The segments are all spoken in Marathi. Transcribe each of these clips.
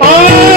Oh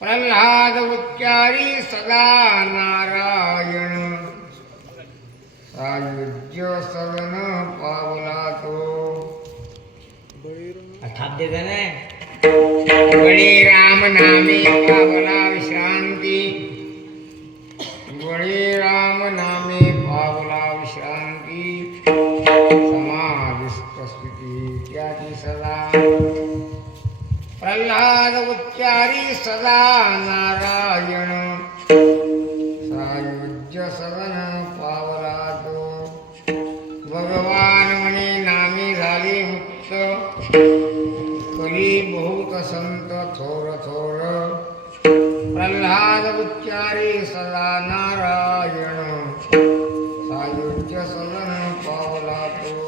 प्रल्हाद उच्चारी सदा नारायण सायुज्य सदन पावला तो थाप दे बळी राम नामे पावला विश्रांती बळी राम नामे पावला विश्रांती समाधिस्थ स्थिती त्याची सदा प्रल्हाद उच्चारी सदा नारायण सायुज्य सदन पावला तो भगवान म्हणे नामी झाले मुक्त कली बहुत संत थोर थोर प्रल्हाद उच्चारी सदा नारायण सायुज्य सदन पावला तो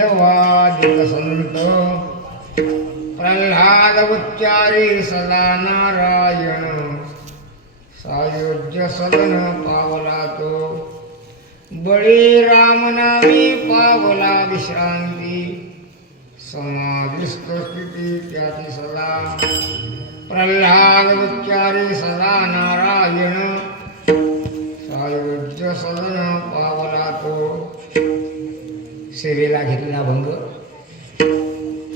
मध्यवादिक संत प्रल्हाद उच्चारी सदा नारायण सायुज्य सदन पावला तो बळी राम नामी पावला विश्रांती समाधिस्थ स्थिती त्याची सदा प्रल्हाद उच्चारी सदा नारायण सायुज्य सदन पावला तो. सेवेला घेतलेला भंग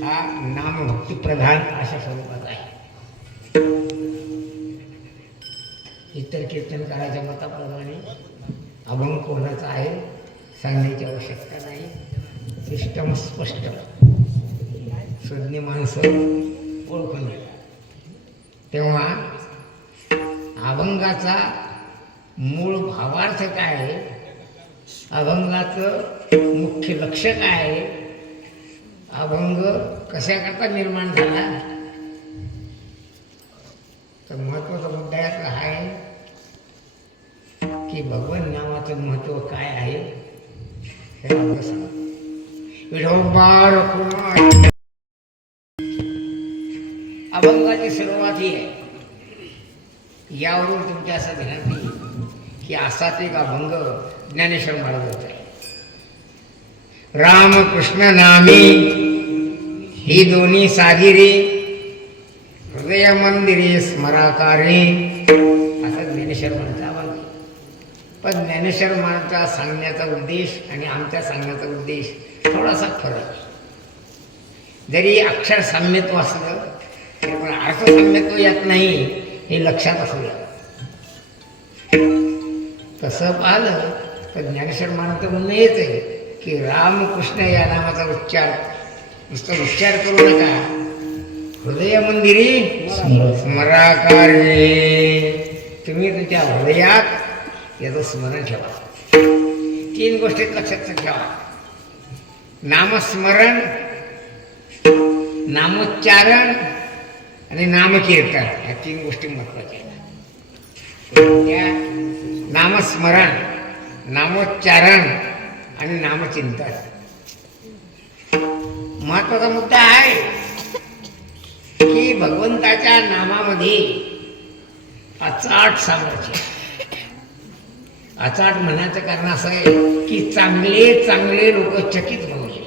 हा नामभक्ती प्रधान अशा स्वरूपात आहे. इतर कीर्तनकाराच्या मताप्रमाणे अभंग कोणाचा आहे सांगण्याची आवश्यकता नाही. सिस्टम स्पष्ट सुज्ञ माणसं ओळखून येतात. तेव्हा अभंगाचा मूळ भावार्थ काय आहे, अभंगाचं मुख्य लक्ष काय आहे, अभंग कशाकरता निर्माण झाला, तर महत्वाचा मुद्दा यातला आहे की भगवान नावाचं महत्व काय आहे हे अभंग सांगा. अभंगाची सुरुवात ही आहे. यावरून तुमच्या असं ध्यानात येईल की असाच एक अभंग ज्ञानेश्वर महाराज आहे. राम कृष्ण नामी ही दोन्ही साजिरे हृदय मंदिरे स्मराकारे असं ज्ञानेश्वर महाराजचा अभंग. पण ज्ञानेश्वर महाराजचा सांगण्याचा उद्देश आणि आमच्या सांगण्याचा उद्देश थोडासा फरक. जरी अक्षर साम्यत्व असलं तरी पण अर्थसाम्यत्व यात नाही हे लक्षात असू द्या. तसं पाहिलं तर ज्ञानेश्वर महाराजचं म्हणणं हेच आहे की रामकृष्ण या नावाचा उच्चार नुसतं उच्चार करू नका, हृदय मंदिरी स्मराकारे तुम्ही तुमच्या हृदयात याचं स्मरण ठेवा. 3 गोष्टीत लक्षात ठेवा. नामस्मरण, नामोच्चारण आणि नामकीर्तन ह्या 3 गोष्टी महत्वाच्या आहेत. त्या नामस्मरण, नामोच्चारण आणि नामचिंतन महत्वाचा मुद्दा आहे की भगवंताच्या नामामध्ये अचाट सामर्थ्य. अचाट म्हणायचं कारण असं आहे की चांगले चांगले लोक चकित होऊन गेले.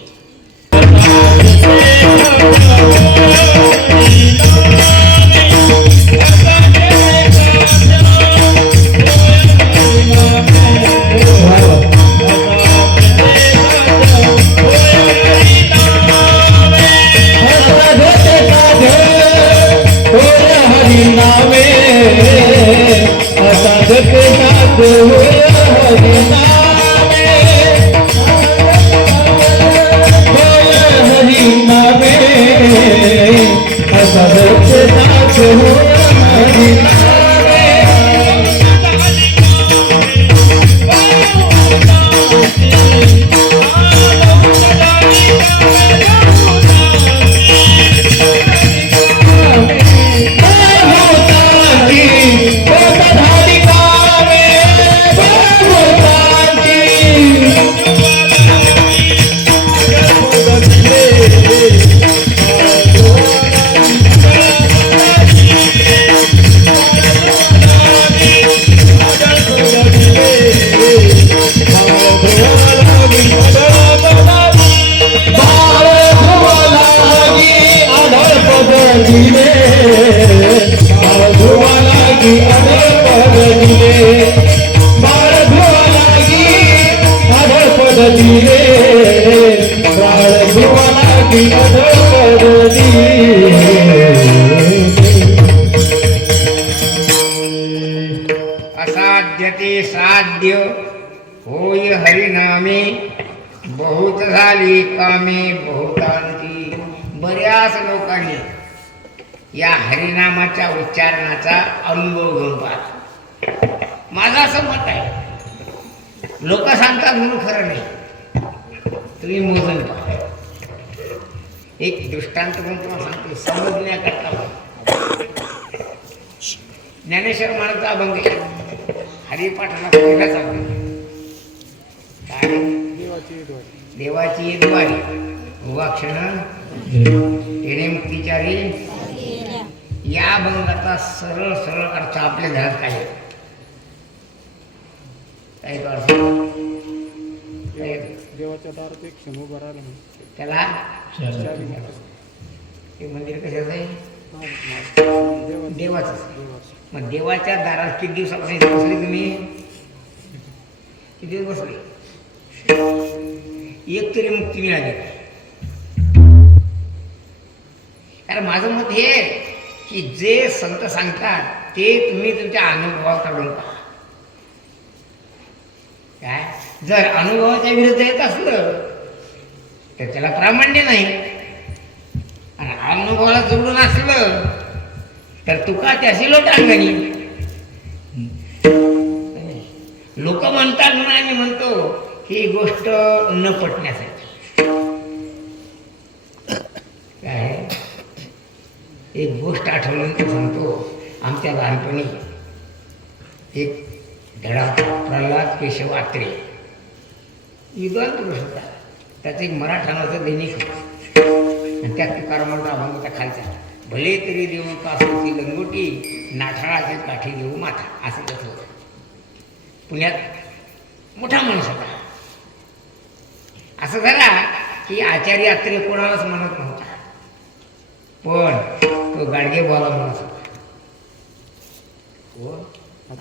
असाध्यते साध्य होय हरिनामे बहुत झाली कामे बहुतांची. बऱ्याच लोकांनी या हरिनामाच्या उच्चारणाचा अनुभव घेऊन पाहता. माझं असं मत आहे, लोक सांगतात म्हणून खरं नाही, तुम्ही मोजून पहा. एक दृष्टांत म्हणून तुम्हाला सांगतो समजण्याकरता. ज्ञानेश्वर महाराजचा अभंग हरिपाठाला पहिलाच अभंग काय, देवाची द्वारी. उवाक्षण येणे मुक्तिचारी या अभंगाचा सरळ सरळ अर्थ आपल्या घरात काय आहे? काय तो अर्थ? देवाच्या दारात एक क्षण उभा राहिला म्हणून. त्याला हे मंदिर कशाचं आहे? देवाचं. मग देवाच्या दारात किती दिवसापासून इथे बसले तुम्ही? किती दिवस बसले? एक तरी मुक्ती मिळाली. कारण माझं मत हे आहे की जे संत सांगतात ते तुम्ही तुमच्या अनुभवात काढून पहा. काय जर अनुभवाच्या विरुद्ध येत असलं तर त्याला प्रामाण्य नाही, आणि अनुभवाला जोडून असलं तर तुका त्याशी लोटांगणी. लोक म्हणतात म्हणून आम्ही म्हणतो ही गोष्ट न पटण्यासाठी. काय एक गोष्ट आठवल्यानंतर सांगतो. आमच्या लहानपणी एक धडा प्रल्हाद केशव आत्रे विद्वान पुरुष होता. त्याचं एक मराठा नावाचं दैनिक होतं, आणि त्यात तुकारामांचा अभंग होता खालचा. भले तरी देऊ कासोची लंगोटी, नाठाळाचे काठी देऊ माथा, असं त्याचं होतं. पुण्यात मोठा माणूस होता. असं झाला की आचार्य अत्रे कोणालाच म्हणत नव्हता, पण तो गाडगे बोला म्हणत होता.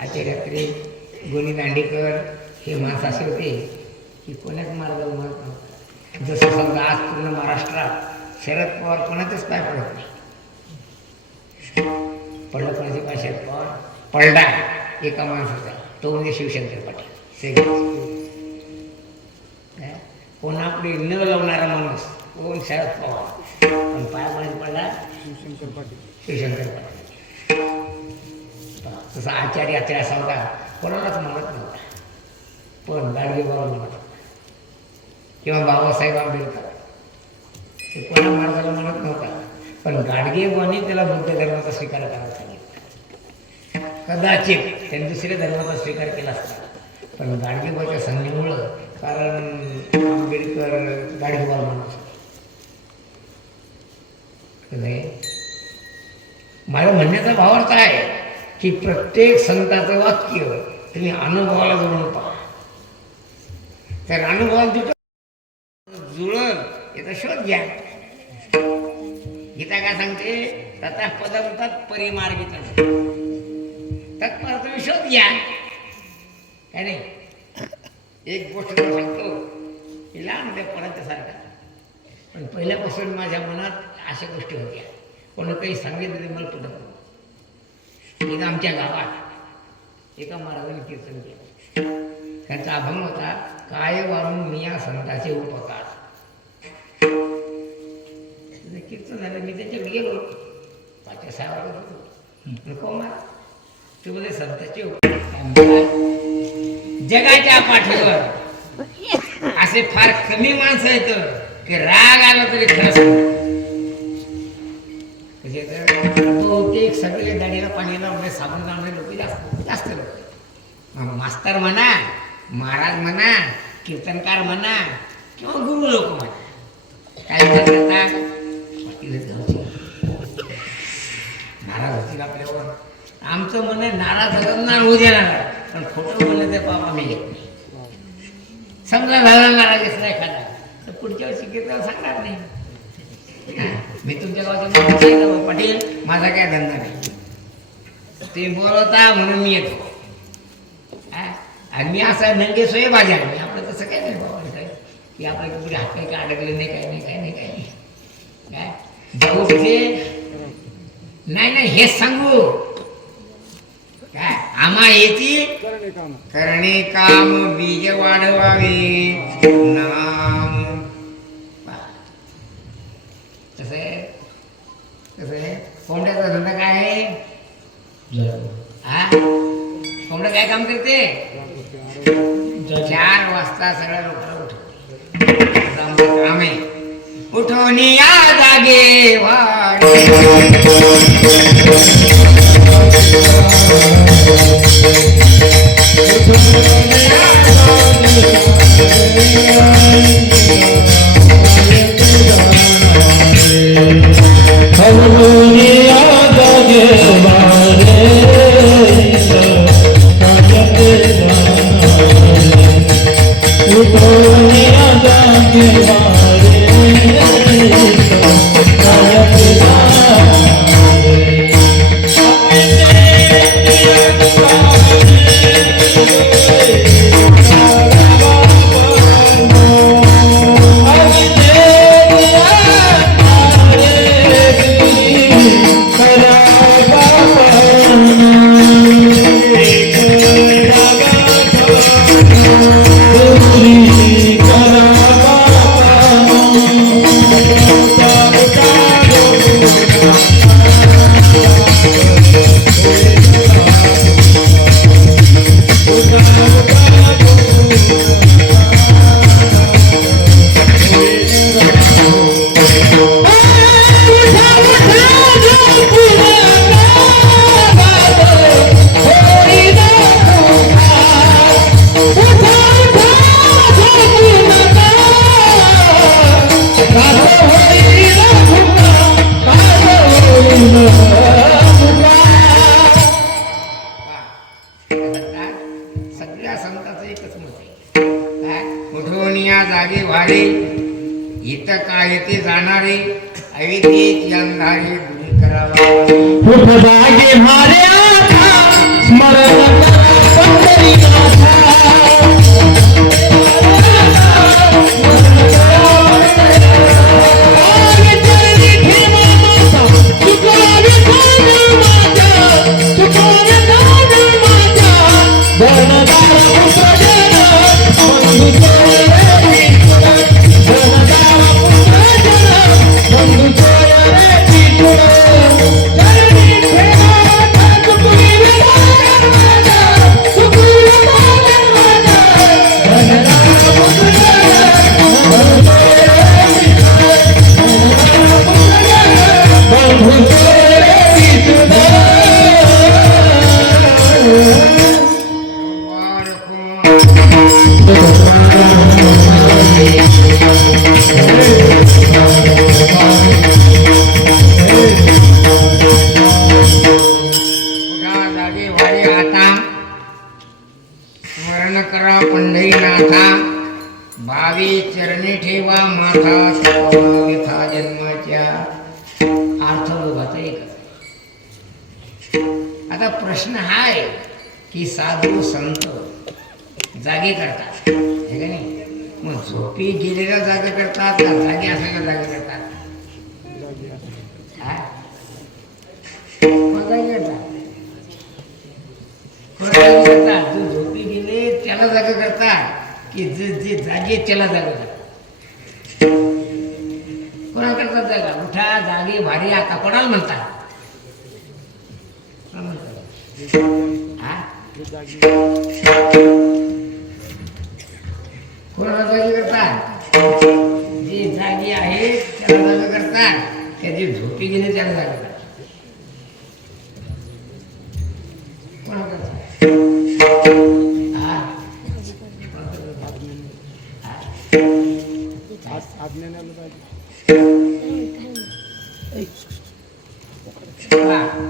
आचार्य अत्रे, गोनी दांडेकर हे माणसं असे होते की कोणाच मार्गाला म्हणत नव्हतं. जसं समजा आज पूर्ण महाराष्ट्रात शरद पवार कोणाचंच पाय पडत नाही. पडलं कोणाचे पाय शरद पवार पडला एका माणसाचा, तो म्हणजे शिवशंकर पाटील. कोणा पुढे न लावणारा माणूस कोण? शरद पवार. पण पाय कोणाचा पडला? शिवशंकर पाटील. शिवशंकर पाटील. तसा आचार्य अत्रे असा होता, कोणालाच म्हणत नव्हता, पण गाडगे बाबा म्हणत होता. किंवा बाबासाहेब आंबेडकर ते कोणा मार्गाला म्हणत नव्हता, पण गाडगेबाबांनी त्याला बुद्ध धर्माचा स्वीकार करायला सांगितलं. कदाचित त्यांनी दुसऱ्या धर्माचा स्वीकार केला असता, पण गाडगेबाबाच्या संधीमुळं, कारण आंबेडकर गाडगेबाबा म्हणत होते. माझ्या म्हणण्याचा भावार्थ आहे की प्रत्येक संताचं वाक्य तुम्ही अनुभवाला जोडून पहा. तर अनुभवाला जुळल याचा शोध घ्या. गीता काय सांगते? तथा पदम तत्परिमार्गितम. तत्पर तुम्ही शोध घ्या. काय नाही, एक गोष्ट सांगतो की लहान होत्या पर्यंत सारखा, पण पहिल्यापासून माझ्या मनात अशा गोष्टी होत्या. कोणी काही सांगितलं तरी मला पटत नव्हतं. एकदा आमच्या गावात एका महाराजांनी कीर्तन केलं. त्यांचा अभंग होता, काय वारून मिया संताचे उपकार. कीर्तन झालं, मी त्याच्याकडे गेलो. पाच्या साहेबाला होतो, नको मला तू बोले संताचे उपकार. जगाच्या पाठीवर असे फार कमी माणसं आहेत की राग आला तरी खरं बहुतेक सगळे दाढीला पाणी लावणे, साबण लावणे लोक जास्त लोक. मास्तर म्हणा, महाराज म्हणा, कीर्तनकार म्हणा, किंवा गुरु लोक म्हणा, काय करतात? नाराज होतील आपल्यावर. आमचं म्हणणं नाराज झालं होऊ देणार, पण खोटं बोललं ते पाप आम्ही येत नाही. समजा झाला नाराज असला एखादा, तर पुढच्या वर्षी कीर्तन सांगणार नाही. मी तुमच्या गावाच्या पाटील, माझा काय धंदा नाही, तुम्ही बोलवता म्हणून मी येतो. आणि मी असा नंगे सोय बाजार नाही. आपलं तसं काय नाही बाबा, काय की आपल्या कुठे हात काही अडकले नाही, काय नाही, काय नाही, काय नाही. काय जाऊ तिथे नाही नाही हेच सांगू. काय आम्हा येते करणे काम बीज वाढवावे नाम. कसं आहे कोंबड्याचा धंदा काय आहे? हा, कोंबड्या काय काम करते? 4 वाजता सगळ्या लोकांना उठवते. आमचं काम आहे उठवून या जागे वाढ. उठवून या जागे वारे इथं काय ते जाणारे अविद्येत अंधारे दूर करावा कुठ जागे भारे आता स्मरण करा पंढरीनाथा स्मरण करा पंढरीनाथा भावी चरणी ठेवा माथा व्यथा जन्माच्या अर्थ दोघाचा एकच. आता प्रश्न हा आहे की साधू संत जागे करतात हे का नाही, मग झोपी गेलेल्या जागे करतात का जागे असलेल्या जागे करतात? हा? मग जागे करतात. जो झोपी गेले त्याला जागा करतात की जे जागे त्याला जागा करतात? कोणा करतात जागा? उठा जागे भारी आता कोणाला म्हणतात? कोणाला जागी करतात? जे जागी आहे त्याला जागा करतात, त्या जे झोपी गेले त्याला जागा करतात. कोणाला करतात?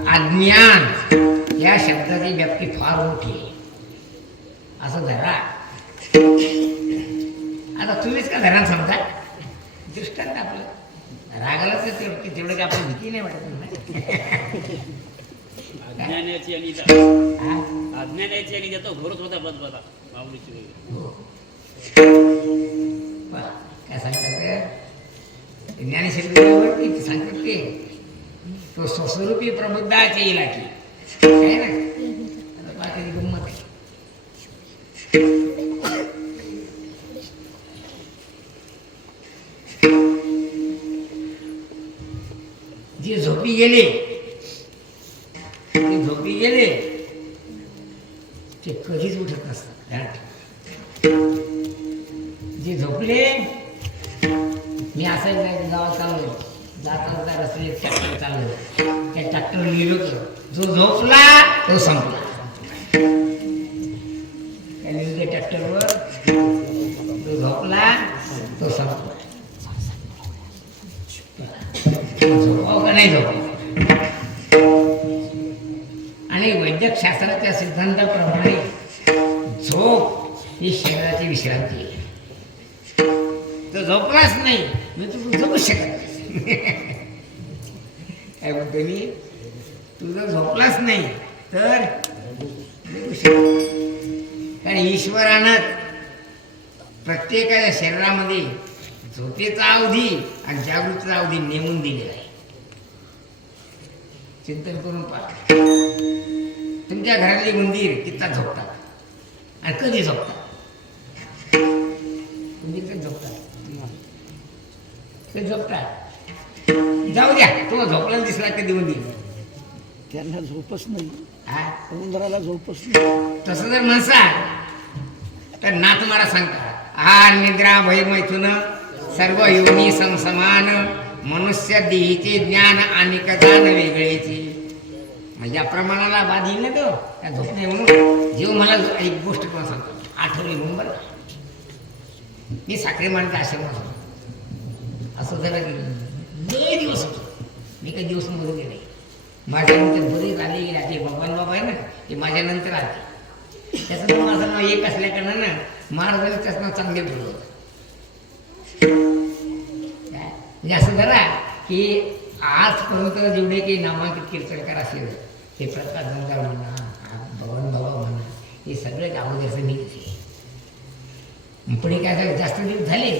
अज्ञान या शब्दाची व्याप्ती फार मोठी आहे असं धरा. आता तुम्हीच का धरा समजा दृष्टांत आपलं रागालाच तेवढं की आपण भीती नाही वाटत. अज्ञानाची आणि अज्ञानाची आणि त्याचा घोरच होता बदबदा माऊलीची. काय सांगतात ज्ञानेश्वरी किती सांगतात ते तो स्वस्वरूपी प्रबुद्धाचे इलाकी आहे ना. आता बाकी गंमत आहे. जे झोपी गेले ते कधीच उठत नसतात. जे झोपले, मी असं गावात चाललो जाता रस्ते ट्रॅक्टर चाललो, त्या ट्रॅक्टर लिहिलं जो झोपला तो संपला. त्या लिहिले ट्रॅक्टरवर जो झोपला तो संपला. झोपाव का नाही झोपाव? आणि वैद्यक शास्त्राच्या सिद्धांताप्रमाणे झोप ही शरीराची विश्रांती आहे. तो झोपलाच नाही मी तू झोपू शकत काय म्हणतो मी, तुझं झोपलाच नाही तर कारण ईश्वरानं प्रत्येकाच्या शरीरामध्ये झोपेचा अवधी आणि जागृतीचा अवधी नेमून दिलेला आहे. चिंतन करून पहा. तुमच्या घरातले मंदिर किती झोपतात आणि कधी झोपतात? तुम्ही कधी झोपतात? ते झोपतात. जाऊ द्या, तुला झोपला दिसला कधी मंदिर? त्यांना झोपच नाही, हा उंदराला झोपच नाही. तसं जर म्हणसा तर नाथ महाराज सांगतात आहार निद्रा भयमैथुन सर्व योनी समसमान मनुष्य देहीचे ज्ञान आणि कदान वेगळेचे. म्हणजे या प्रमाणाला बाद येईल ना तो त्या झोपणे म्हणून. जेव्हा मला एक गोष्ट पण सांगतो आठवली म्हणून बरं. मी साखरे मानचा आश्रम होतो असं जरा लय दिवस होतो. मी काही दिवस मरून गेले माझ्यानंतर बरेच आले गेले. ते भगवान बाबा आहे ना ते माझ्यानंतर आले. त्याचं नाव माझं नाव एक असल्याकारणानं महाराजांनी त्याचं नाव चांगले बोलवलं. म्हणजे असं धरा की आजपर्यंत जेवढे काही नामांकित कीर्तनकार असेल हे प्रकाश गंगा म्हणा भवन बाबा म्हणा हे सगळे अगोदरचं नीती. पुढे काय झालं जास्त दिवस झाले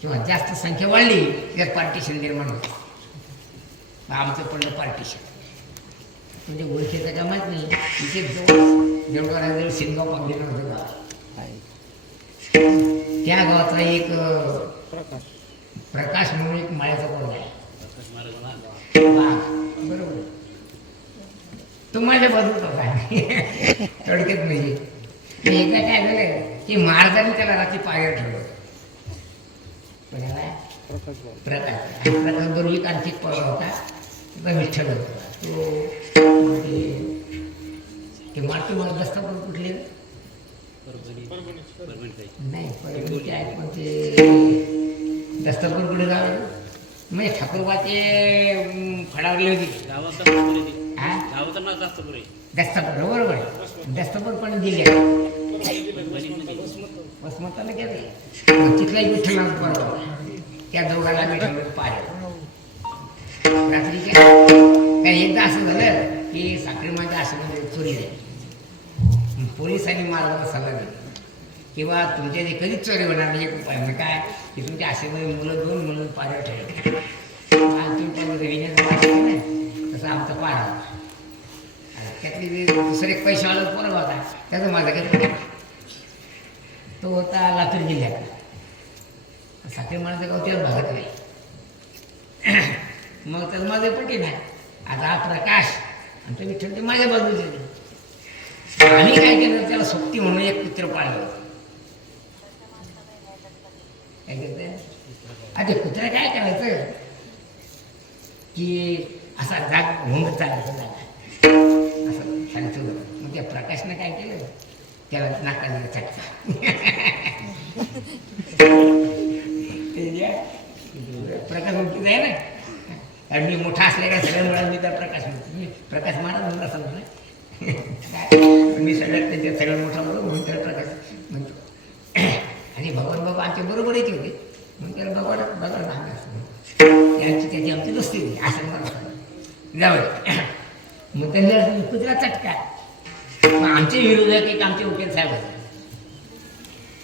किंवा जास्त संख्या वाढली त्यात पार्टिशन निर्माण होतं. आमचं पडलं पार्टिशन म्हणजे ओळखीचं का माहीत नाही. इथे जवळ देवळाजवळ शिंगाव पांगलेलं होतं गाव आहे. त्या गावाचा एक प्रकाश म्हणून एक माळ्याचा पोरगा आहे. वाघ बरोबर तो माझ्या बाजूचा होता थोडक्यात म्हणजे एकदा काय झालं की महाराजांनी त्याला रात्री पायर ठेवलं. प्रकाश बरोबर एक आणखी पोरगा होता विठ्ठल होता. तो ते माटी मला दस्तापूर कुठले नाही परभणीचे आहेत पण ते दस्तापूर कुठे जावं म्हणजे ठाकूरबाचे फडावले होते दस्तापूर बरोबर दस्तापूर पण दिले वसमताला गेले तिथलाही विठ्ठल बरोबर त्या दोघांना विठ्ठल पाहिलं. रात्रीच्या काय एकदा असं झालं की साखरी माझ्या आश्रमामध्ये चोरी झाली. पोलिसांनी मला सल्ला दिला किंवा तुमच्या जे कधीच चोरी होणार नाही. एक उपाय म्हणजे काय की तुमच्या आश्रमामध्ये मुलं 2 मुलं पाऱ्या ठेवले तुम्ही पण विण्याचं वाटलं नाही तसं आमचा पारा त्यातली जे दुसरं एक पैशावाला पोरग होता त्याचं माझा काही तो होता लातूर जिल्ह्यात साखरी माळाचं गाव त्याच भागात नाही. मग तर माझं पटे नाही आता हा प्रकाश आमचं विठ्ठल ते माझ्या बाजूचे. आम्ही काय केलं त्याला सोबती म्हणून एक कुत्र पाळलं होतं. काय करत आता कुत्रा काय करायचं की असा जाग होऊन चालायचं जागा असं सांगतो. मग त्या प्रकाशनं काय केलं त्याला नाका दिलं चटका. प्रकाश ओळखीचा आहे ना कारण मी मोठा असल्या का सगळ्या मुळात मी तर प्रकाश म्हणतो. मी प्रकाश महाराज म्हणून असं म्हणलं मी सगळ्यात त्यांच्या सगळ्यात मोठा म्हणून त्याला प्रकाश म्हणतो. आणि भगवान बाबा आमच्या बरोबर येते होते मग त्याला भगवान बघा सांगा असं त्यांची त्याची आमची दोस्ती होती असं मला जाऊ. मग त्यांना कुत्रा चटका मग आमचे विरोधक एक आमचे वकील साहेब होते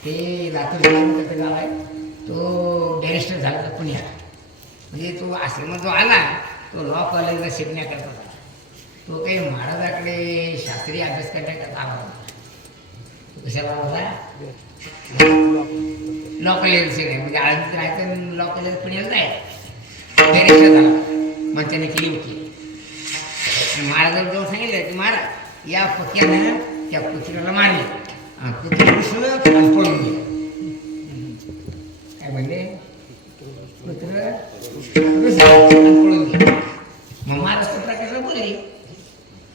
ते लातूर जिल्ह्यामध्ये गाव आहे. तो बॅरिस्टर झाला पुण्यात म्हणजे तो आश्रमात जो आला तो लॉ कॉलेजला शिकण्याकरता होता. तो काही महाराजाकडे शास्त्रीय अभ्यास करण्याकरता आला होता. तो कशाला होता लॉ कॉलेज शिकणे म्हणजे आळंदीत राहायचं लॉ कॉलेज पुण्याला जायचं. बॅरिस्टर झाला मग त्याने केली होती. महाराजांना जेव्हा सांगितलं की महाराज या पक्यानं त्या कुत्र्याला मारले कुत्रा दिसलं पळून गेलं. काय म्हणले कुत्र पळून गेलं. मग महाराष्ट्र प्रकाशला बोलले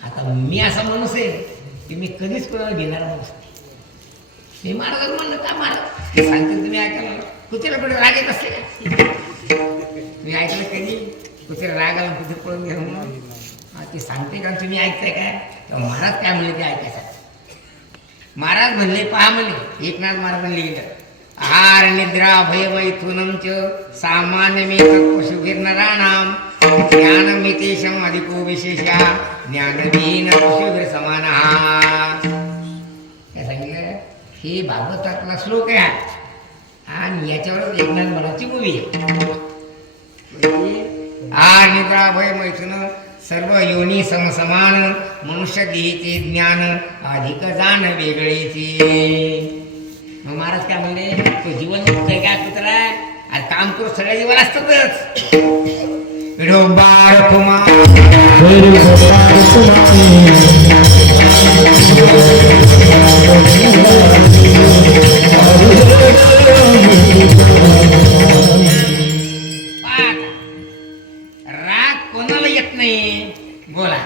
आता मी असा माणूस आहे की मी कधीच कोणाला घेणारा माणूस नाही. मी महाराजांना म्हणलं का महाराज ते सांगते तुम्ही ऐकायला कुत्र्याला पण राग येत असते का तुम्ही ऐकलं कधी कुत्र्या राग आला कुठे पळून गेलं म्हणून ते सांगते का तुम्ही ऐकताय काय तेव्हा महाराज काय म्हणले ते ऐकायचं. महाराज म्हणले पहा म्हणले एकनाथ महाराजांनी लिहिलं आहार निद्रा भय मैथुनम च सामान्यमेत पशुभिर्नराणाम ज्ञानमितेशम अधिको विशेषा ज्ञानविहीन पशुभिर समानः. काय सांगितलं हे भागवतातला श्लोक आहे आणि याच्यावरच एकनाथ महाराजची मूवी आहे. आहार निद्रा भय मैथुन सर्व योनी समसमान मनुष्य देहीचे ज्ञान अधिक जाण वेगळेचे. मग महाराज काय म्हणले तो जीवन मुक्त काय कुत्रा आहे काम करू सगळ्या जीवन असतातच. विठोबार कुमार राग कोणाला येत नाही बोला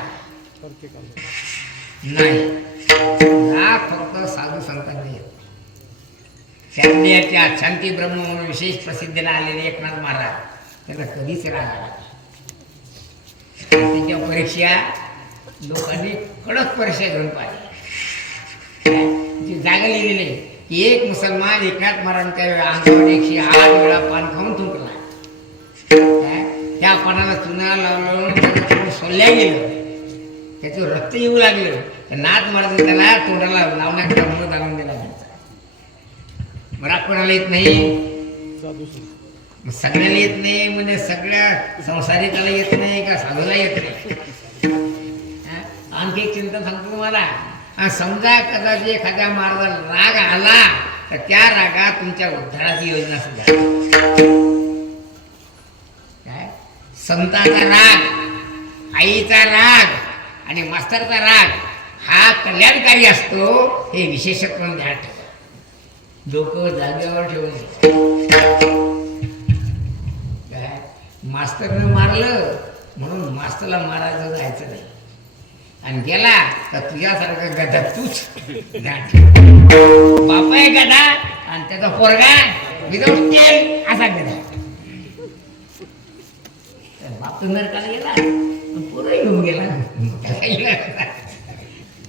नाही राग फक्त साधू संतांना येत. शांतीच्या शांती ब्रह्म म्हणून विशेष प्रसिद्धीला आलेले एकनाथ महाराज त्यांना कधीच राग आला. त्यांच्या परीक्षा लोकांनी कडक परीक्षा घेऊन पाहिजे. जागा लिहिलेली की एक मुसलमान एकनाथ महाराजांच्या अंगावर 108 वेळा पान खाऊन थुंकला काय? त्या पानाला चुना लावून त्याचं सोलल्या गेलं, त्याचं रक्त येऊ लागलं, तर नाद मारत त्याला तोंडाला लावण्याकरता मध आणून दिला जायचा. मला कोणाला येत नाही, साधू मग सगळ्याला येत नाही म्हणजे सगळ्या संसारिकाला येत नाही का साधूला येत नाही. हा? आणखी एक चिंता सांगतो तुम्हाला. हा, समजा कदाचित एखाद्या मार्गाला राग आला तर त्या रागात तुमच्या उद्धाराची योजना सुद्धा. काय? संताचा राग, आईचा राग आणि मास्तरचा राग हा कल्याणकारी असतो, हे विशेषत्व ध्यान ठेवा. डोकं जागेवर ठेवून काय मास्तरनं मारलं म्हणून मास्तरला मारायचं जायचं नाही, आणि गेला तर तुझ्यासारखा गधा तूच ध्यान ठेव. बाप आहे गधा आणि त्याचा पोरगा विदाऊट तेल असा गधा. बाप नरकाला गेला पण पोरं घेऊन गेला.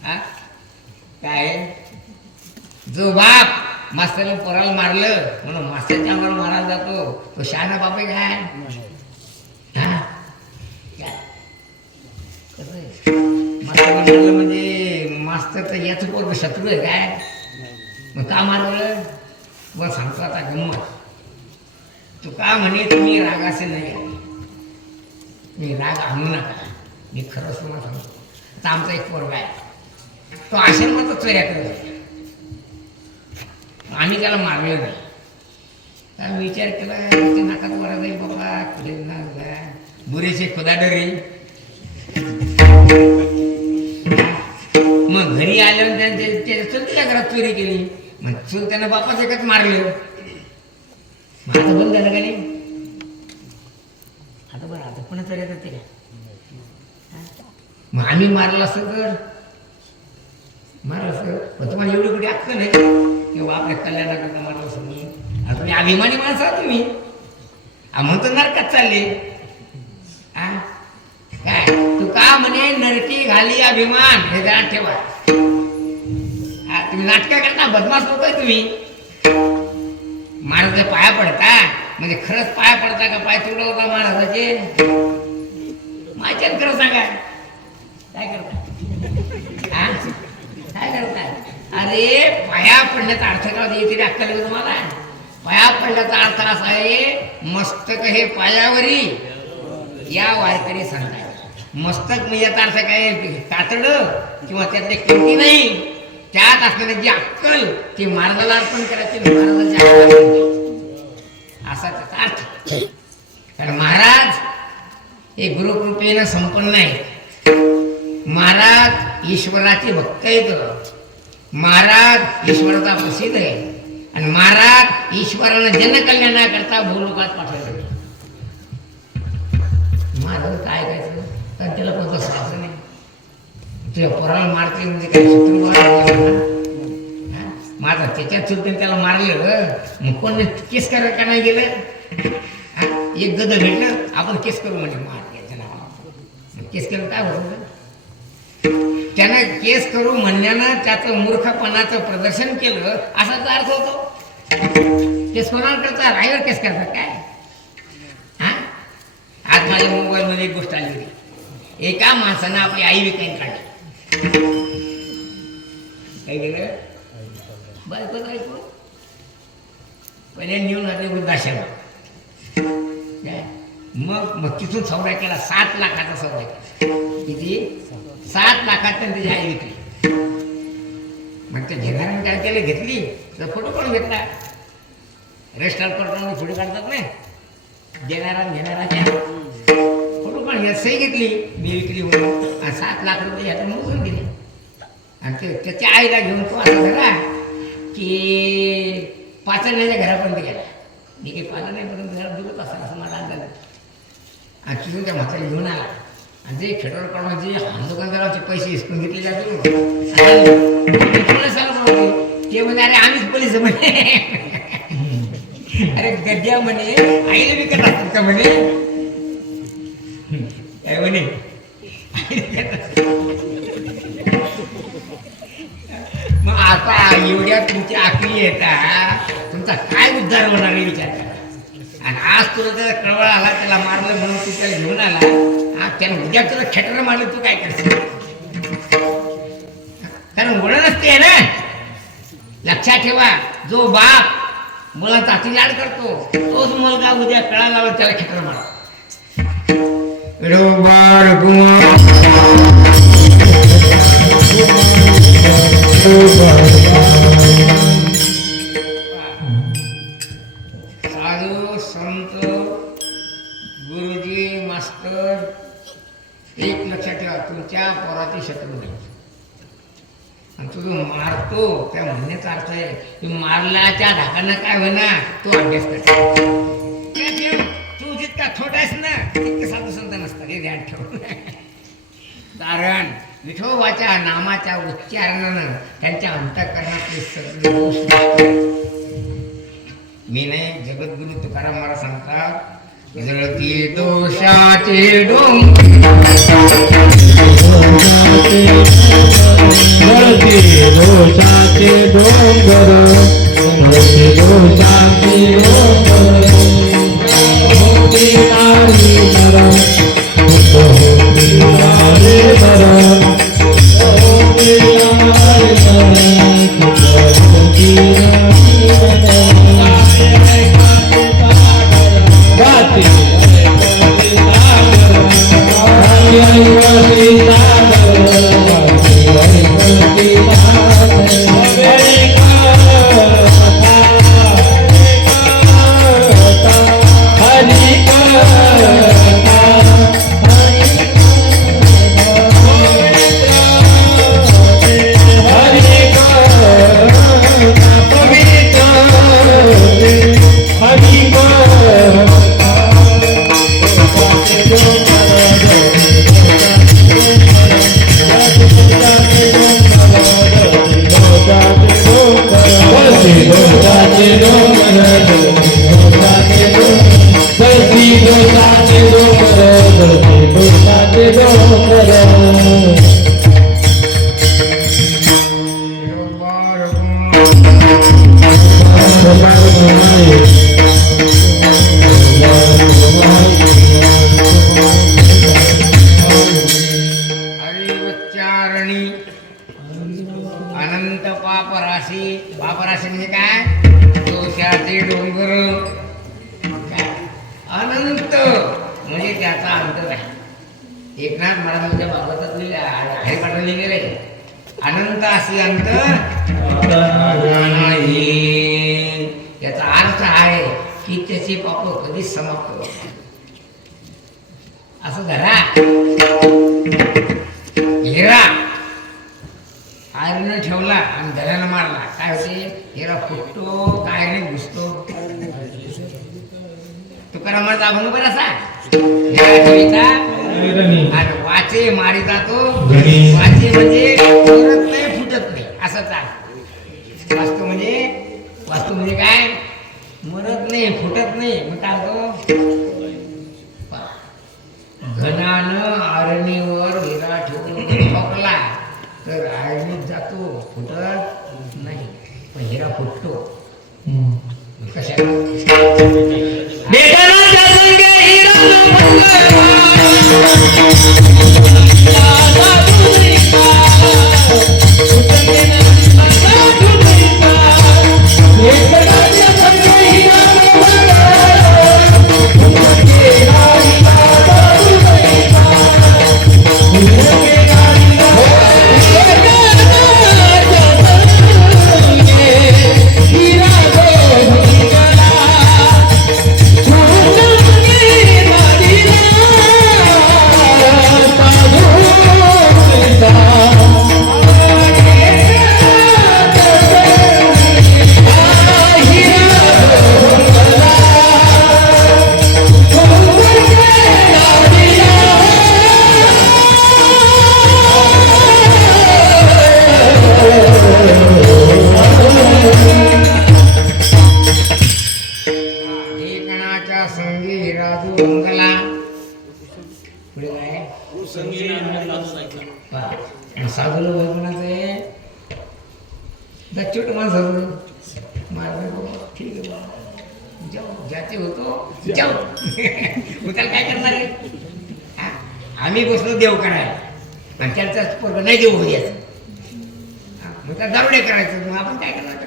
हा? काय जो बाप मास्तरला पोराला मारलं म्हणून मास्तरच्या अंगावर मारायला जातो, तो शहाणा बाप आहे काय? हा? काय? कसं आहे? मास्तरला मारलं म्हणजे मास्तर तर याच पोरग शत्रू आहे काय? मग का मारलं? मग सांगतो आता गंमत. तू का म्हणे तुम्ही रागाचे नाही, मी राग आणू नका, मी खरंच तुम्हाला सांगतो. आता आमचा एक पोरगा आहे, तो आश्रमातच चोऱ्या करत, आम्ही त्याला मारलं नाही. त्याला विचार केला नाकात वरा जाईल बाबा, कुठे ना बुरेचे खुदा डरे. मग घरी आल्यावर त्याच्या चुलतीला घरात चोरी केली, मग चूल त्यानं बापाच एकच मारलं. मग आता बंद झालं का नाही? आता बरं, आता पुन्हा चोऱ्या करते का? मग आम्ही मारलं असतं तर मारलं असतं, पण तुम्हाला एवढी कुठे अक्कल नाही किंवा आपल्या कल्याणाकरता मारलं असं मी. आता तुम्ही अभिमानी माणसं आहात तुम्ही, म्हणतो नरकात चालले. हा? काय तू का म्हणे नरकी घाली अभिमान, हे ध्यान ठेवा. तुम्ही नाटकं करता, बदमाश लोक आहे तुम्ही. महाराजाच्या पाया पडता म्हणजे खरंच पाया पडता का पाय तुडा होता महाराजाचे? माझ्यात खरं सांगा, काय करता? हा? काय करताय? अरे पाया पडण्याचा अर्थ काय होता तरी अक्कल आहे तुम्हाला? पाया पडण्याचा अर्थ असा आहे, मस्तक हे पायावरी या वारकरी सांगताय. मस्तक म्हणजे याचा अर्थ काय? कातड किंवा त्यातले किमती नाही, त्यात असलेली जी अक्कल ती महाराजाला अर्पण करायची, महाराजाच्या असा त्याचा अर्थ. कारण महाराज हे गुरुकृपेनं संपन्न आहे. महाराज ईश्वराचे भक्त आहेत, महाराज ईश्वराचा प्रसिद्ध आहे, आणि महाराज ईश्वरानं जनकल्याणाकरता भूलोकात पाठवले. महाराज काय करायचं? कारण त्याला कोणतं सासं नाही, तुझ्या पोराला मारते म्हणजे काय शत्रू माझा त्याच्यात चुलते त्याला मारलं, मग कोण केस करायला का नाही गेलं? एक गद भेटलं, आपण केस करू म्हणजे मार याच्या नावावर. केस केलं काय होतं? त्यानं केस करू म्हणण्यानं त्याचं मूर्खपणाचं प्रदर्शन केलं असाच अर्थ होतो. केस कोणाला करतात? आईवर केस करतात काय? हा? आज माझ्या मोबाईलमध्ये एक गोष्ट आली होती, एका माणसानं आपली आई विकायला काढली. काय केलं? बायको ऐकू पहिले नेऊन घातले वृद्धाश्रमात. मग तिथून सौदा केला, 7 लाखाचा सौदा केला. किती? 7 लाखात त्याची आई विकली. मग त्या घेणाऱ्याने काय केलं? घेतली तर फोटो काढून घेतला. रेस्टॉरंट करताना फोटो काढतात नाही, घेणाऱ्याच्या फोटो काढून घ्या, सही घेतली, मी विकली म्हणून, आणि 7 लाख रुपये ह्यातून मोजून दिले. आणि ते त्याच्या आईला घेऊन तो असं झाला की पाचण्याच्या घरापर्यंत गेला. मी काही पाहिलं नाही, परंतु घरात दुखत असं असं मला अंदाज. आणि तिथून त्या म्हातारी घेऊन आला, आणि जे फेडरल काढून जे दुकानदाराचे पैसे हिसकून घेतले जाते ते म्हणजे अरे आम्हीच पोलीस म्हणे. अरे गड्या म्हणे आईला विकत असतात का म्हणे? काय म्हणे मग आता एवढ्या तुमची आकली येतात, तुमचा काय उद्धार होणार आहे विचार करा. आणि आज तुला त्याला कळवळ आला, त्याला मारलं म्हणून तू त्याला घेऊन आला. आज त्यानं उद्या तुला खेटर मारलं, तू काय करशील? कारण वळणच ते आहे ना. लक्षात ठेवा, जो बाप मुलाचा अति लाड करतो तोच मुलगा उद्या कळा लावला त्याला खेटर मारा. साधू संत गुरुजी मास्टर एक लक्षात ठेवा, तुमच्या पोराची शत्रू नाही. आणि तो जो मारतो त्या म्हणण्याचा अर्थ आहे तू मारल्याच्या धाकांना काय होईना तो अभ्यास करतो. तू जितका छोटा आहेस ना तितके साधू संत नसतात, हे ध्यान ठेव. कारण विठोबाच्या नामाच्या उच्चारणानं त्यांच्या अंतःकरणातले सगळे दोष नष्ट. मी नाही, जगद्गुरु तुकाराम महाराज सांगतात, जळती दोषाचे डोंगर जळती दोषाचे डोंगर, जळती दोषाचे डोंगर, होती नारी नरम, होती नारी नरम, होती नारी नरम, होती नारी नरम. गाती हरिवच्चारणी अनंत पापराशी. पापराशी म्हणजे काय? दोषाचे डोंगर. अनंत म्हणजे त्याचा अंत नाही. एकनाथ महाराजांच्या भागवतात हरिपाठात लिहिलेले अनंत असे अंत नाही. याचा अर्थ आहे की त्याची पाप कधीच समाप्त होत नाही. असं धरा, हिरा आयरन ठेवला आणि धड्याला मारला, काय होते? हिरा फुटतो काय नाही घुसतो. तुकारामाचा अभंग बरं असा, हिरा ठेविता आणि वाचे मारिता तो. वाचे म्हणजे परत नाही फुटत नाही असं चाल. वास्तू म्हणजे काय? मरत नाही फुटत नाही. मग काय होतो? घनानं आरणीवर हिरा ठेवून ठोकला तर आरणीत जातो, फुटत नाही. पण हिरा फुटतो कशा? साधूला बघण्याचं आहे दच्चूट माणसाचं मारलं. ठीक आहे, जाऊ ज्याचे होतो जाऊ उताल काय करणार आहे हा? आम्ही बसलो देव करायला आणि त्याचा पोरग नाही देऊ द्यायचं मग त्या दारुडे करायचं मग आपण काय करणार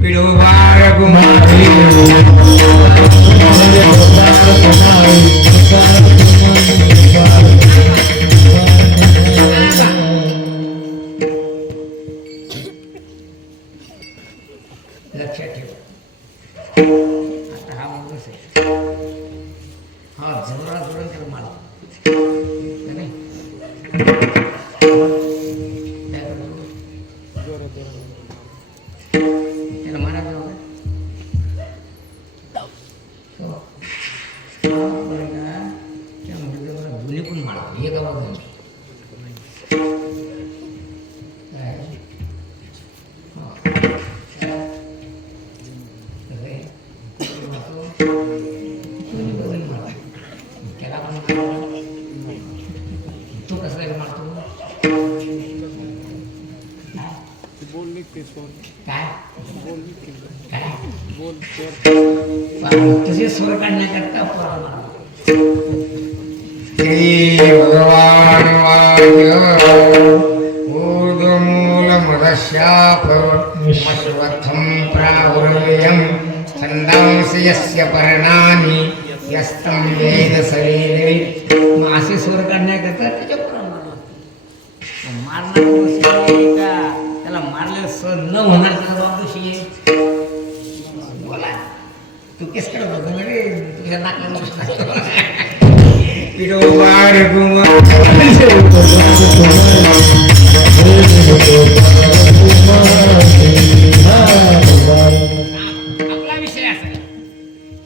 विडोबाळ कुमारी लक्षात ठेवा आता हा माणूस आहे हा जोरा जोरात त्याला मारतो का नाही? काय करतो? त्याला मारायचं नव्हतं. तो हा पोरगा त्या मुलीला दोन्ही पण मारतो एका बाजूने काय? तू कसं काय मारतो बोल निघते स्वर काय बोल निघते काय बोल स्वर तुझे स्वर काढण्याकरता पोरं मारतो श्री भगवान ऊर्ध्वमूल मदशाप मश्वत्थं प्रावृयं छन्दांसि यस्य पर्णानि यस्तं वेद सवेद मग असे स्वर काढण्याकरता त्याच्या पोरं मारणार दोषी आहे का त्याला मारले सहन न होणार दोषी आहे बोला तू केस करत होतो रे तुझ्या नाकाला पिडोबार आपला विषय असा आहे